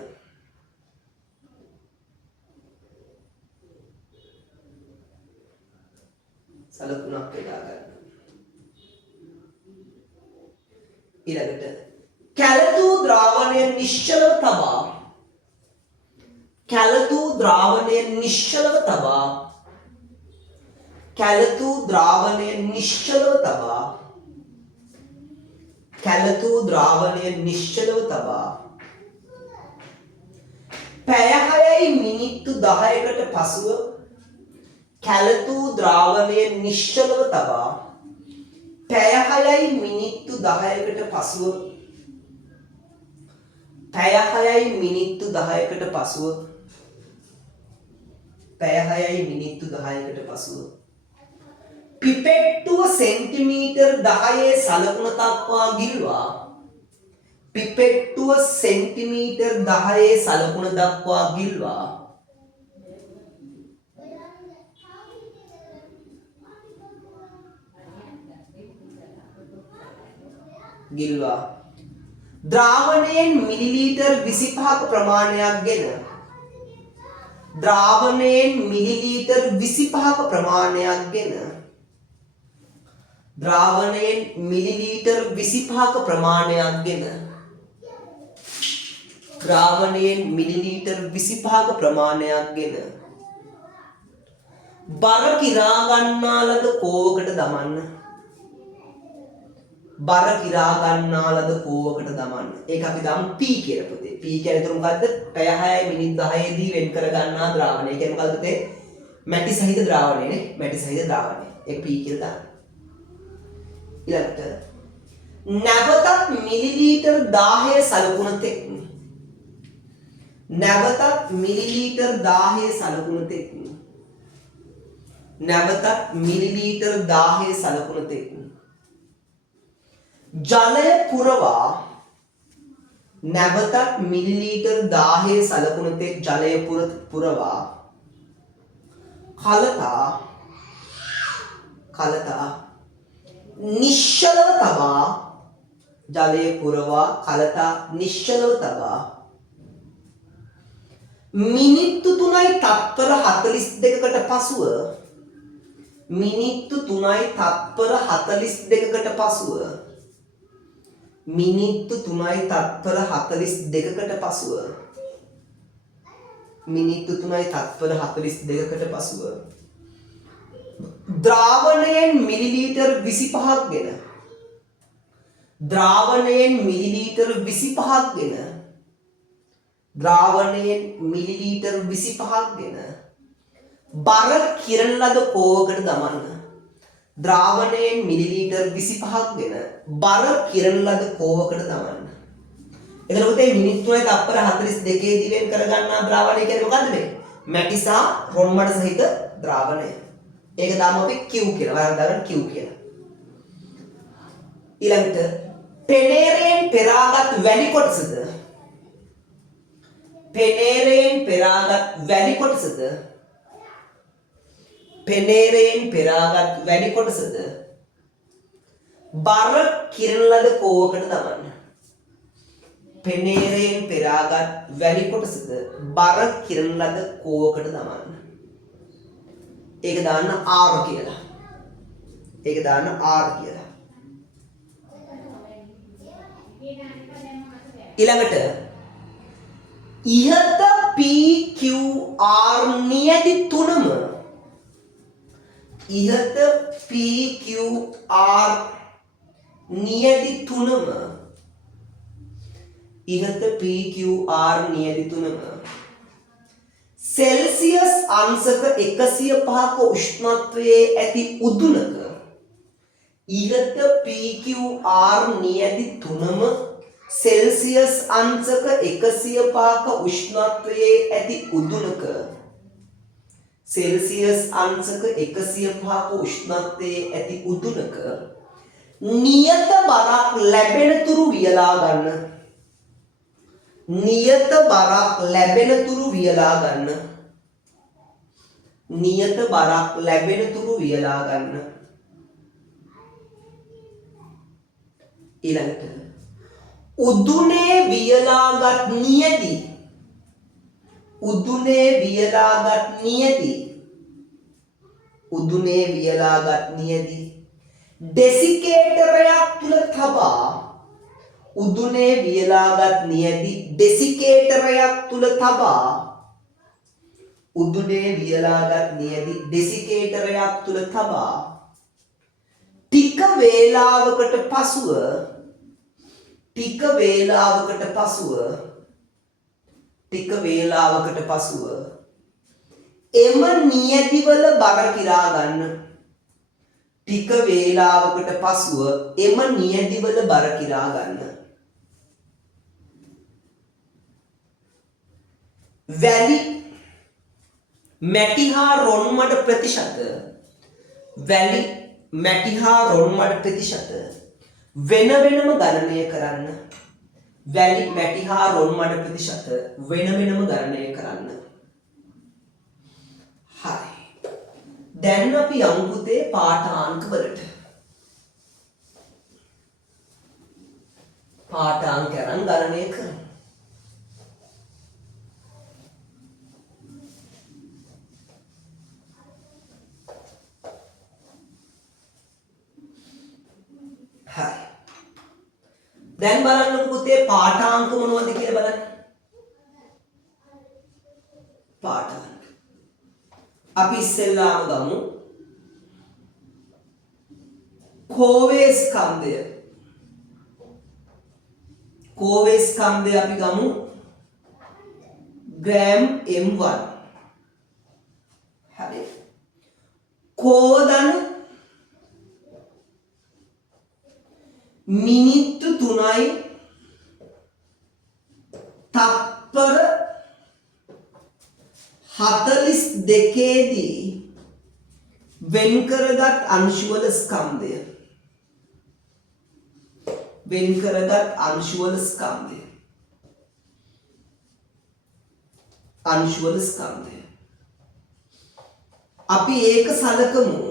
ඊළඟට කැළතූ ද්‍රාවණය නිශ්චලව තබා පැය 6යි මිනිත්තු 10කට පසුව කැළතූ ද්‍රාවණය නිශ්චලව තබා පැය 6යි මිනිත්තු 10කට පසුව පිපෙට්ටුව සෙන්ටිමීටර් 10 සලකුණ දක්වා ගිල්වා ද්‍රාවණයෙන් මිලිලීටර් 25ක ප්‍රමාණයක් ගෙන ද්‍රාවණයෙන් මිලිලීටර් 25ක ප්‍රමාණයක් ගෙන ද්‍රාවණයෙන් මිලිලීටර් 25ක ප්‍රමාණයක් ගෙන බර කිරා ගන්නා ලද කෝවකට දමන්න. බර කිරා ගන්නා ලද කෝවකට දමන්න. ඒක අපි දාමු P කියලා පුතේ. P කියන්නේ එතන මොකද්ද? පැය 6 මිනිත් 10 දී වෙන් කර ගන්නා ද්‍රාවණය. ඒ කියන්නේ මොකද්ද පුතේ? මැටි සහිත ද්‍රාවණය නේ. මැටි සහිත ද්‍රාවණය. ඒක P කියලා දාන්න. ඊළඟට නැවතත් මිලිලීටර් 1000 සලකුණ තෙක් නැවතත් මිලිලීටර් 1000 සලකුණ තෙක් නැවතත් මිලිලීටර් 1000 සලකුණ තෙක් ජලය පුරවා නැවතත් මිලිලීටර් 1000 සලකුණ තෙක් ජලය පුරවා කලතා නිශ්චලව තබා ජලය පුරවා කලතා නිශ්චලව තබා මිනිත්තු 3යි තත්පර 42කට පසුව මිනිත්තු 3යි තත්පර 42කට පසුව මිනිත්තු 3යි තත්පර 42කට පසුව මිනිත්තු 3යි තත්පර 42කට පසුව ද්‍රාවණයෙන් මිලිලීටර් 25ක් ගෙන ද්‍රාවණයෙන් මිලිලීටර් 25ක් ගෙන ද්‍රාවණයෙන් මිලිලීටර් 25ක් ගෙන බර කිරණ ලද කෝවකට දමන්න. ද්‍රාවණයෙන් මිලිලීටර් 25ක් ගෙන බර කිරණ ලද කෝවකට දමන්න. එතන පුතේ මිනිත්තු 3යි තත්පර 42 දී වෙන් කර ගන්නා ද්‍රාවණය කියන්නේ මොකද්ද මේ? මැටි සහ රොන් මඩ සහිත ද්‍රාවණය. ඒක දාමු අපි Q කියලා. වරද්දාගන්න Q කියලා. ඊළඟට පෙනේරයෙන් පෙරාගත් වැලි කොටසද පෙනේරයෙන් පෙරාගත් වැලි කොටසද පෙනේරයෙන් පෙරාගත් වැලි කොටසද බර කිරණ ලද කෝවකට දමන්න. පෙනේරයෙන් පෙරාගත් වැලි කොටසද බර කිරණ ලද කෝවකට දමන්න. ඒක දාන්න R කියලා. ඒක දාන්න R කියලා. ඊළඟට ඉහත PQR නියැදි තුනම ඉහත PQR නියැදි තුනම ඉහත PQR නියැදි තුනම සෙල්සියස් අංශක 105ක උෂ්ණත්වයේ ඇති උදුනක ඉහත PQR නියැදි තුනම සෙල්සියස් අංශක 105ක උෂ්ණත්වයේ ඇති උදුනක සෙල්සියස් අංශක 105ක උෂ්ණත්වයේ ඇති උදුනක නියත බරක් ලැබෙන තුරු වියලා ගන්න. නියත බරක් ලැබෙන තුරු වියලා ගන්න. නියත බරක් ලැබෙන තුරු වියලා ගන්න. ඊළඟට උදුනේ වියලාගත් නියැදි උදුනේ වියලාගත් නියැදි උදුනේ වියලාගත් නියැදි ඩෙසිකේටරයක් තුල තබා උදුනේ වියලාගත් නියැදි ඩෙසිකේටරයක් තුල තබා උදුනේ වියලාගත් නියැදි ඩෙසිකේටරයක් තුල තබා ටික වේලාවකට පසුව ටික වේලාවකට පසුව එම නියැදිවල බර කිරා ගන්න. ටික වේලාවකට පසුව එම නියැදිවල බර කිරා ගන්න. වැලි මැටි හා රොන් මඩ ප්‍රතිශත වැලි මැටි හා රොන් මඩ ප්‍රතිශත වෙන වෙනම ගණනය කරන්න. වැලි මැටි හා රොන් මඩ ප්‍රතිශත වෙන වෙනම ගණනය කරන්න. හරි. දැන් අපි යමු පුතේ පාඨාංක වලට. පාඨාංක අරන් ගණනය කරමු. හරි. දැන් බලන්නකො පුතේ පාඨාංක මොනවද කියලා බලන්න. පාඨාංක. අපි ඉස්සෙල්ලාම ගමු කෝවේ ස්කන්ධය. කෝවේ ස්කන්ධය අපි ගමු ග්‍රෑම් m1. හරි. කෝදන මිනිත්තු 3යි තත්පර 42 දී වෙන් කරගත් අංශුවල ස්කන්ධය. වෙන් කරගත් අංශුවල ස්කන්ධය. අංශුවල ස්කන්ධය. අපි ඒක සලකමු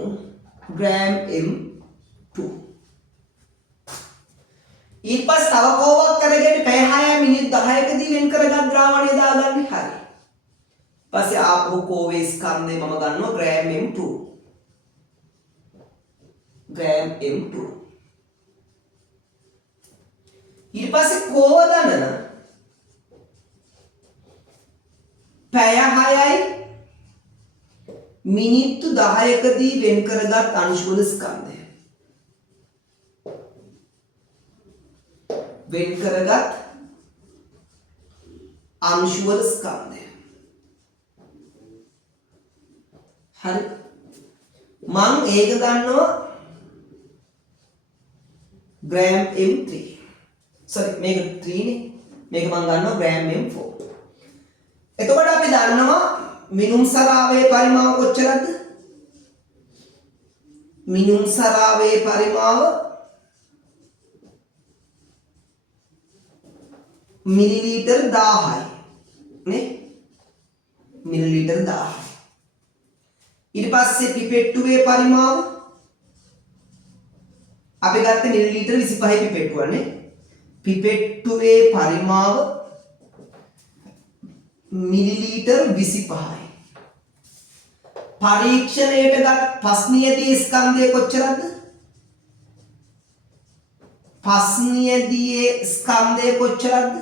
ග්‍රෑම් m2. ඊට පස්සේ තව කෝවක් කරගෙන පැය 6 මිනිත් 10කදී වෙන් කරගත් ද්‍රාවණය දාගන්නේ. හරි. පස්සේ ආපහු කෝවේ ස්කන්ධය මම ගන්නවා ග්‍රෑම් m2. Gram m2. ඊට පස්සේ කෝදන පැය 6යි මිනිත්තු 10කදී වෙන් කරගත් අංශුවල ස්කන්ධය. වෙන් කරගත් අංශුවල ස්කන්ධය. හරි. මම ඒක ගන්නවා ග්‍රෑම් m3. sorry මේක 3 නේ. මේක මම ගන්නවා ග්‍රෑම් m4. එතකොට අපි දන්නවා මිනුම් සරාවේ පරිමාව කොච්චරද? මිනුම් සරාවේ පරිමාව මිලිලීටර් 1000යි නේ. මිලිලීටර් 1000. ඊට පස්සේ පිපෙට්ටුවේ පරිමාව අපි ගත්තේ මිලිලීටර් 25යි පිපෙට්ටුවනේ. පිපෙට්ටුවේ පරිමාව මිලිලීටර් 25යි. පරීක්ෂණයට ගත් පස්නියදී ස්කන්ධය කොච්චරද? පස්නියදී ස්කන්ධය කොච්චරද?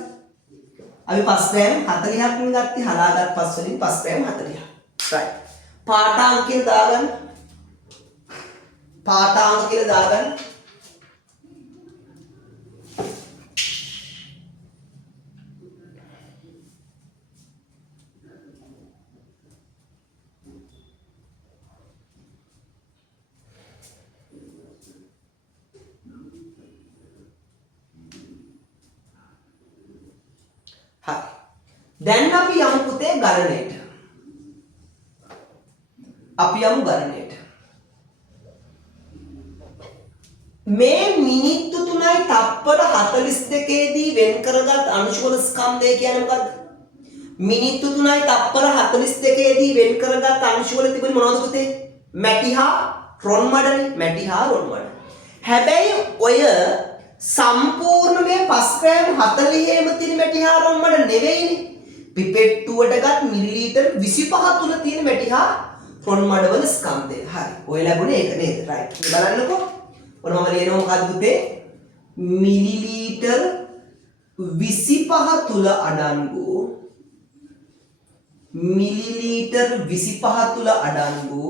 අපි 5 ග්‍රෑම් 40ක් නේ ගත්තේ. හලාගත් පස් වලින් 5 ග්‍රෑම් 40ක්. right. පාඨාංක කියලා දාගන්න. පාඨාංක කියලා දාගන්න. හරි. දැන් අපි යමු පුතේ ගණනයට. අපි යමු ගණනයට. මේ මිනිත්තු 3යි තත්පර 42 දී වෙන් කරගත් අංශුවල ස්කන්ධය කියන්නේ මොකද්ද? මිනිත්තු 3යි තත්පර 42 දී වෙන් කරගත් අංශුවල තිබුණේ මොනවද පුතේ? මැටි හා රොන් මඩනේ. මැටි හා රොන් මඩ. හැබැයි ඔය සම්පූර්ණ මේ 5 ග්‍රෑම් 40ෙම තියෙන මැටි හා රොන් මඩ නෙවෙයිනේ. පිපෙට්ටුවට ගත් මිලිලීටර් 25 තුල තියෙන මැටි හා රොන් මඩවල ස්කන්ධය. හරි. ඔය ලැබුණේ ඒක නේද? රයිට්. බලන්නකෝ. ඔන්න මම ලියනවා මොකද්ද පුතේ? මිලිලීටර් 25 තුල අඩංගු මිලිලීටර් 25 තුල අඩංගු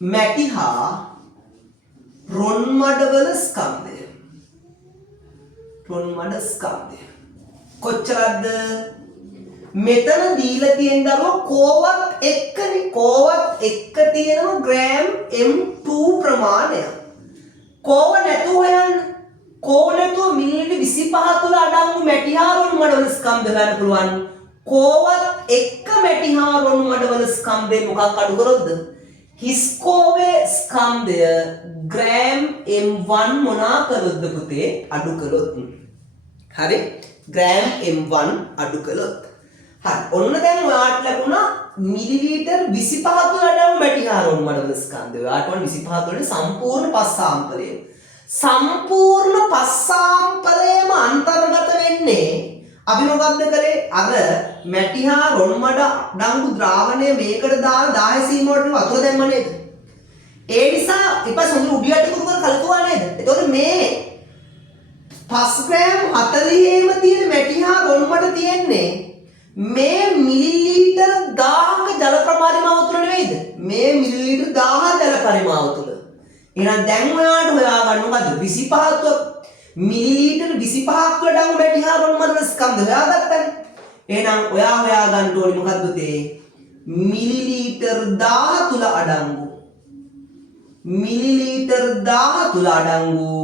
මැටි හා රොන් මඩවල ස්කන්ධය. රොන් මඩ ස්කන්ධය කොච්චරද? මෙතන දීලා තියෙන දරුවෝ කෝවත් එක්කනේ. කෝවත් එක්ක තියෙනවා ග්‍රෑම් m2 ප්‍රමාණය. කෝව නැතුව හොයන්න. කෝව නැතුව මිලිලීටර් 25 තුල අඩංගු මැටි හා රොන් මඩවල ස්කන්ධ ගන්න පුළුවන්. කෝවත් එක්ක මැටි හා රොන් මඩවල ස්කන්ධේ මොකක් අඩු කරොත්ද? හිස් කෝවේ ස්කන්ධය ග්‍රෑම් m1 මොනා කරොත්ද පුතේ? අඩු කළොත්. හරි. ග්‍රෑම් m1 අඩු කළොත්. හරි. ඔන්න දැන් ඔයාට ලැබුණා මිලිලීටර් 25 තුල අඩංගු මැටි හා රොන් මඩවල ස්කන්ධය. ඔයාට වුණ 25 තුලේ සම්පූර්ණ පස් සාම්පලය. සම්පූර්ණ පස් සාම්පලයම අන්තර්ගත වෙන්නේ අපි මොකක්ද කරේ? අර මැටි හා රොන් මඩ අඩංගු ද්‍රාවණය මේකට දාලා 10 සීමාවට වතුර දැම්ම නේද? ඒ නිසා ඊපස් හොඳ උඩියට කුරුකර කල්පුවා නේද? එතකොට මේ 5 ග්‍රෑම් 40ෙම තියෙන මැටි හා රොන් මඩ තියෙන්නේ මේ මිලිලීටර් 1000ක ජල පරිමාව තුල නෙවෙයිද? මේ මිලිලීටර් 1000 ජල පරිමාව තුල. එහෙනම් දැන් ඔයාලට හොයාගන්න මොකද්ද? 25ක් මිලිලීටර් 25ක් තුල ඩංගු මැටි හා රොන් මඩ ස්කන්ධ හොයාගත්තානේ. එහෙනම් ඔයා හොයාගන්න ඕනේ මොකද්ද තේ? මිලිලීටර් 1000 තුල අඩංගු මිලිලීටර් 1000 තුල අඩංගු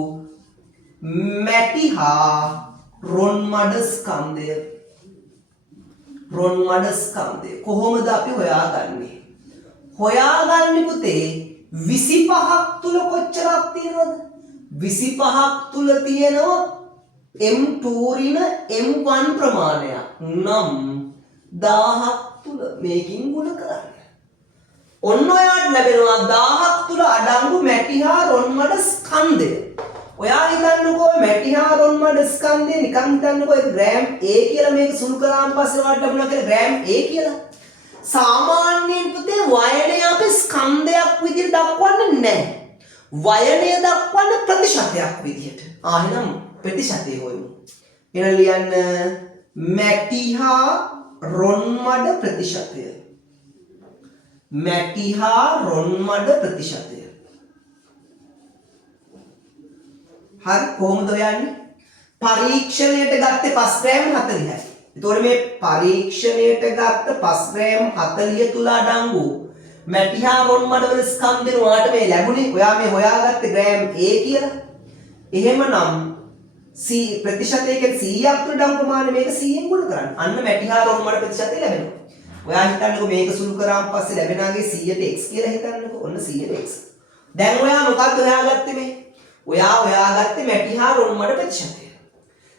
මැටි හා රොන් මඩ ස්කන්ධය. රොන් මඩ ස්කන්ධය කොහොමද අපි හොයාගන්නේ? හොයාගන්නේ පුතේ 25ක් තුල කොච්චරක් තියෙනවද? 25ක් තුල තියෙනවා M2 ඍණ M1 ප්‍රමාණයක්. නම් 1000ක් තුල මේකින් ගුණ කරන්න. ඔන්න ඔයාට ලැබෙනවා 1000ක් තුල අඩංගු මැටි හා රොන් මඩ ස්කන්ධය. ඔයා හිතන්නකෝ මැටි හා රොන් මඩ ස්කන්ධය නිකන් හිතන්නකෝ ඒක ග්‍රෑම් A කියලා මේක සුළු කරාන් පස්සේ ඔයාලට ලැබුණා කියලා ග්‍රෑම් A කියලා. සාමාන්‍යයෙන් පුතේ වයනය අපි ස්කන්ධයක් විදිහට දක්වන්නේ නැහැ. වයනය දක්වන්නේ ප්‍රතිශතයක් විදිහට. එහෙනම් ප්‍රතිශතය හොයමු. එහෙනම් ලියන්න මැටි හා රොන් මඩ ප්‍රතිශතය. මැටි හා රොන් මඩ ප්‍රතිශතය. හරි කොහොමද හොයන්නේ? පරීක්ෂණයට ගත්තේ 5 ග්‍රෑම් 40යි. එතකොට මේ පරීක්ෂණයට ගත්ත 5 ග්‍රෑම් 40 තුල අඩංගු මැටි හා රොන් මඩ වල ස්කන්ධය ඔයාලට මේ ලැබුණේ. ඔයා මේ හොයාගත්තේ ග්‍රෑම් A කියලා. එහෙමනම් C ප්‍රතිශතය කියන්නේ 100ක් තුල අඩංගු ප්‍රමාණය මේක 100ෙන් ගුණ කරන්න. අන්න මැටි හා රොන් මඩ ප්‍රතිශතය ලැබෙනවා. ඔයා හිතන්නකෝ මේක සුළු කරාන් පස්සේ ලැබෙනාගේ 100ට x කියලා හිතන්නකෝ. ඔන්න 100ට x. දැන් ඔයා මොකක්ද හොයාගත්තේ මේ? ඔයා හොයාගත්තේ මැටි හා රොන් මඩ ප්‍රතිශතය.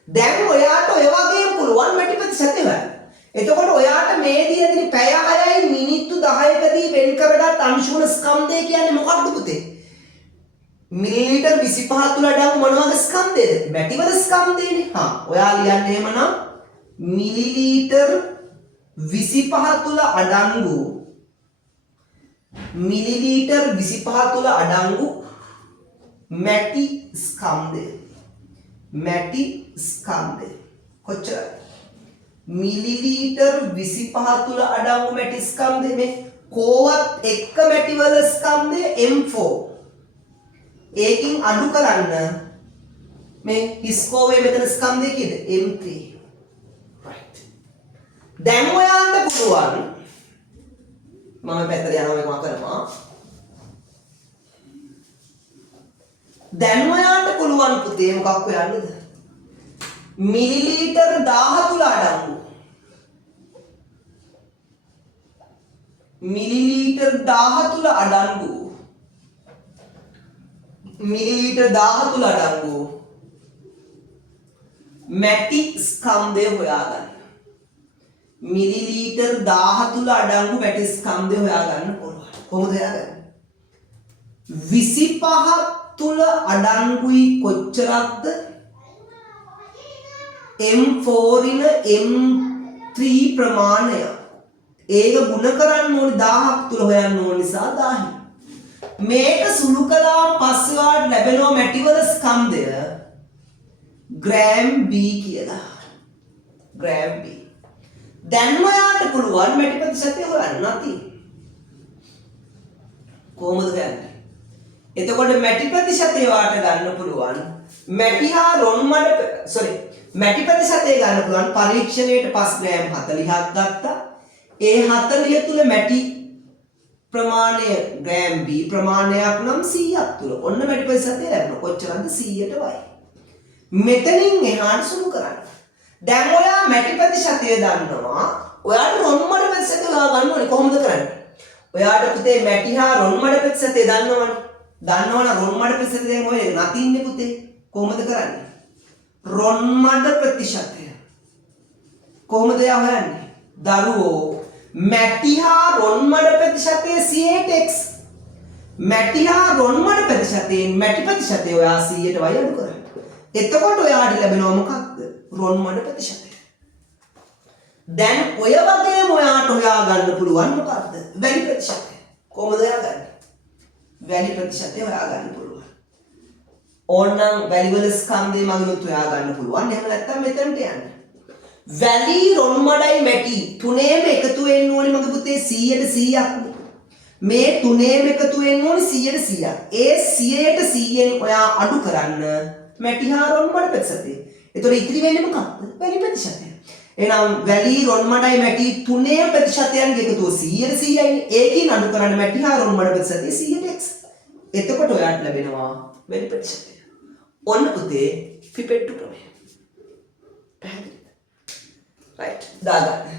දැන් ඔයාට ඔය වගේම පුළුවන් මැටි ප්‍රතිශතය හොයන්න. එතකොට ඔයාට මේ දිනේදී පැය 6යි මිනිත්තු 10කදී වෙන් කරගත් අංශුවන ස්කන්ධය කියන්නේ මොකක්ද පුතේ? මිලිලීටර් 25 තුල අඩංගු මොන වගේ ස්කන්ධයද? මැටි වල ස්කන්ධයනේ. ඔයා ලියන්නේ එහෙමනම් මිලිලීටර් 25 තුල අඩංගු මිලිලීටර් 25 තුල අඩංගු මැටි ස්කන්ධය. මැටි ස්කන්ධය කොච්චරද? මිලිලීටර් 25 තුල අඩංගු මැටි ස්කන්ධය මේ කෝවත් එක්ක මැටි වල ස්කන්ධය M4. ඒකින් අඩු කරන්න මේ හිස්කෝවේ මෙතන ස්කන්ධය කීයද? M3. right. දැන් ඔයාලට පුළුවන් මම පැත්තට යනවා මේක මම කරනවා. දැන් ඔයාලට පුළුවන් පුතේ මොකක් හොයන්නද? මිලිලීටර් 1000 තුල අඩංගු මිලිලීටර් 1000 තුල අඩංගු මිලිලීටර් 1000 තුල අඩංගු මැටි ස්කන්ධය හොයාගන්න. මිලිලීටර් 1000 තුල අඩංගු මැටි ස්කන්ධය හොයාගන්න පුළුවන්. කොහොමද හොයාගන්නේ? 25 තුල අඩංගුයි කොච්චරක්ද? M4 ින M3 ප්‍රමාණය. ඒක ගුණ කරන්න ඕනේ 1000ක් තුල හොයන්න ඕන නිසා 1000. මේක සුළු කළාම පස්සේ වාට ලැබෙනවා මැටි වල ස්කන්ධය ග්‍රෑම් B කියලා. Gram B. දැන් ඔයාට පුළුවන් මැටි ප්‍රතිශතය හොයන්න නැති. කොහොමද හොයන්නේ? එතකොට මැටි ප්‍රතිශතය වාට ගන්න පුළුවන් මැටි හා රොන් මඩ මැටි ප්‍රතිශතය ගන්න පුළුවන් පරීක්ෂණයට 5 ග්‍රෑම් 40ක් ගත්තා. ඒ 40 තුල මැටි ප්‍රමාණය ග්‍රෑම් B ප්‍රමාණයක් නම් 100ක් තුල. ඔන්න මැටි ප්‍රතිශතය ලැබෙනවා. කොච්චරද? 100ට y. මෙතනින් එහාට සුළු කරන්න. දැන් ඔයා මැටි ප්‍රතිශතය දන්නවා. ඔයාට රොන් මඩ ප්‍රතිශතය හොයා ගන්න ඕනේ. කොහොමද කරන්නේ? ඔයාට පුතේ මැටි හා රොන් මඩ ප්‍රතිශතය දන්නවනේ. දන්නවනම් රොන් මඩ ප්‍රතිශතය දැන් ඔය නැතින්නේ පුතේ. කොහොමද කරන්නේ? රොන් මඩ ප්‍රතිශතය කොහොමද යවන්නේ? දරුවෝ මැටි හා රොන් මඩ ප්‍රතිශතය 100ට x. මැටි හා රොන් මඩ ප්‍රතිශතයෙන් මැටි ප්‍රතිශතය ඔයා 100ට y අඩු කරන්න. එතකොට ඔයාට ලැබෙනවා මොකක්ද? රොන් මඩ ප්‍රතිශතය. දැන් ඔය වගේම ඔයාට හොයා ගන්න පුළුවන් මොකක්ද? වැඩි ප්‍රතිශතය. කොහොමද හොයාගන්නේ? වැලි ප්‍රතිශතය හොයාගන්න පුළුවන්. ඕනනම් වැලි වල ස්කන්ධය මගිනුත් හොයාගන්න පුළුවන්. එහෙම නැත්නම් මෙතනට යන්න. වැලි රොන් මඩයි මැටි තුනේම එකතු වෙන්න ඕනේ මගේ පුතේ 100ට 100ක්. මේ තුනේම එකතු වෙන්න ඕනේ 100ට 100ක්. ඒ 100ට 100න් ඔයා අඩු කරන්න මැටි හා රොන් මඩ ප්‍රතිශතය. එතකොට ඉතිරි වෙන්නේ මොකක්ද? වැලි ප්‍රතිශතය. එහෙනම් වැලි රොන් මඩයි මැටි තුනේ ප්‍රතිශතයන්ගේ එකතුව 100ට 100යි. ඒකින් අඩු කරන්න මැටි හා රොන් මඩ ප්‍රතිශතය 100ට x. එතකොට ඔයාට ලැබෙනවා වැලි ප්‍රතිශතය. ඔන්න පුතේ පිපෙට්ටු ක්‍රමය. පැහැදිලිද? right දාගන්න.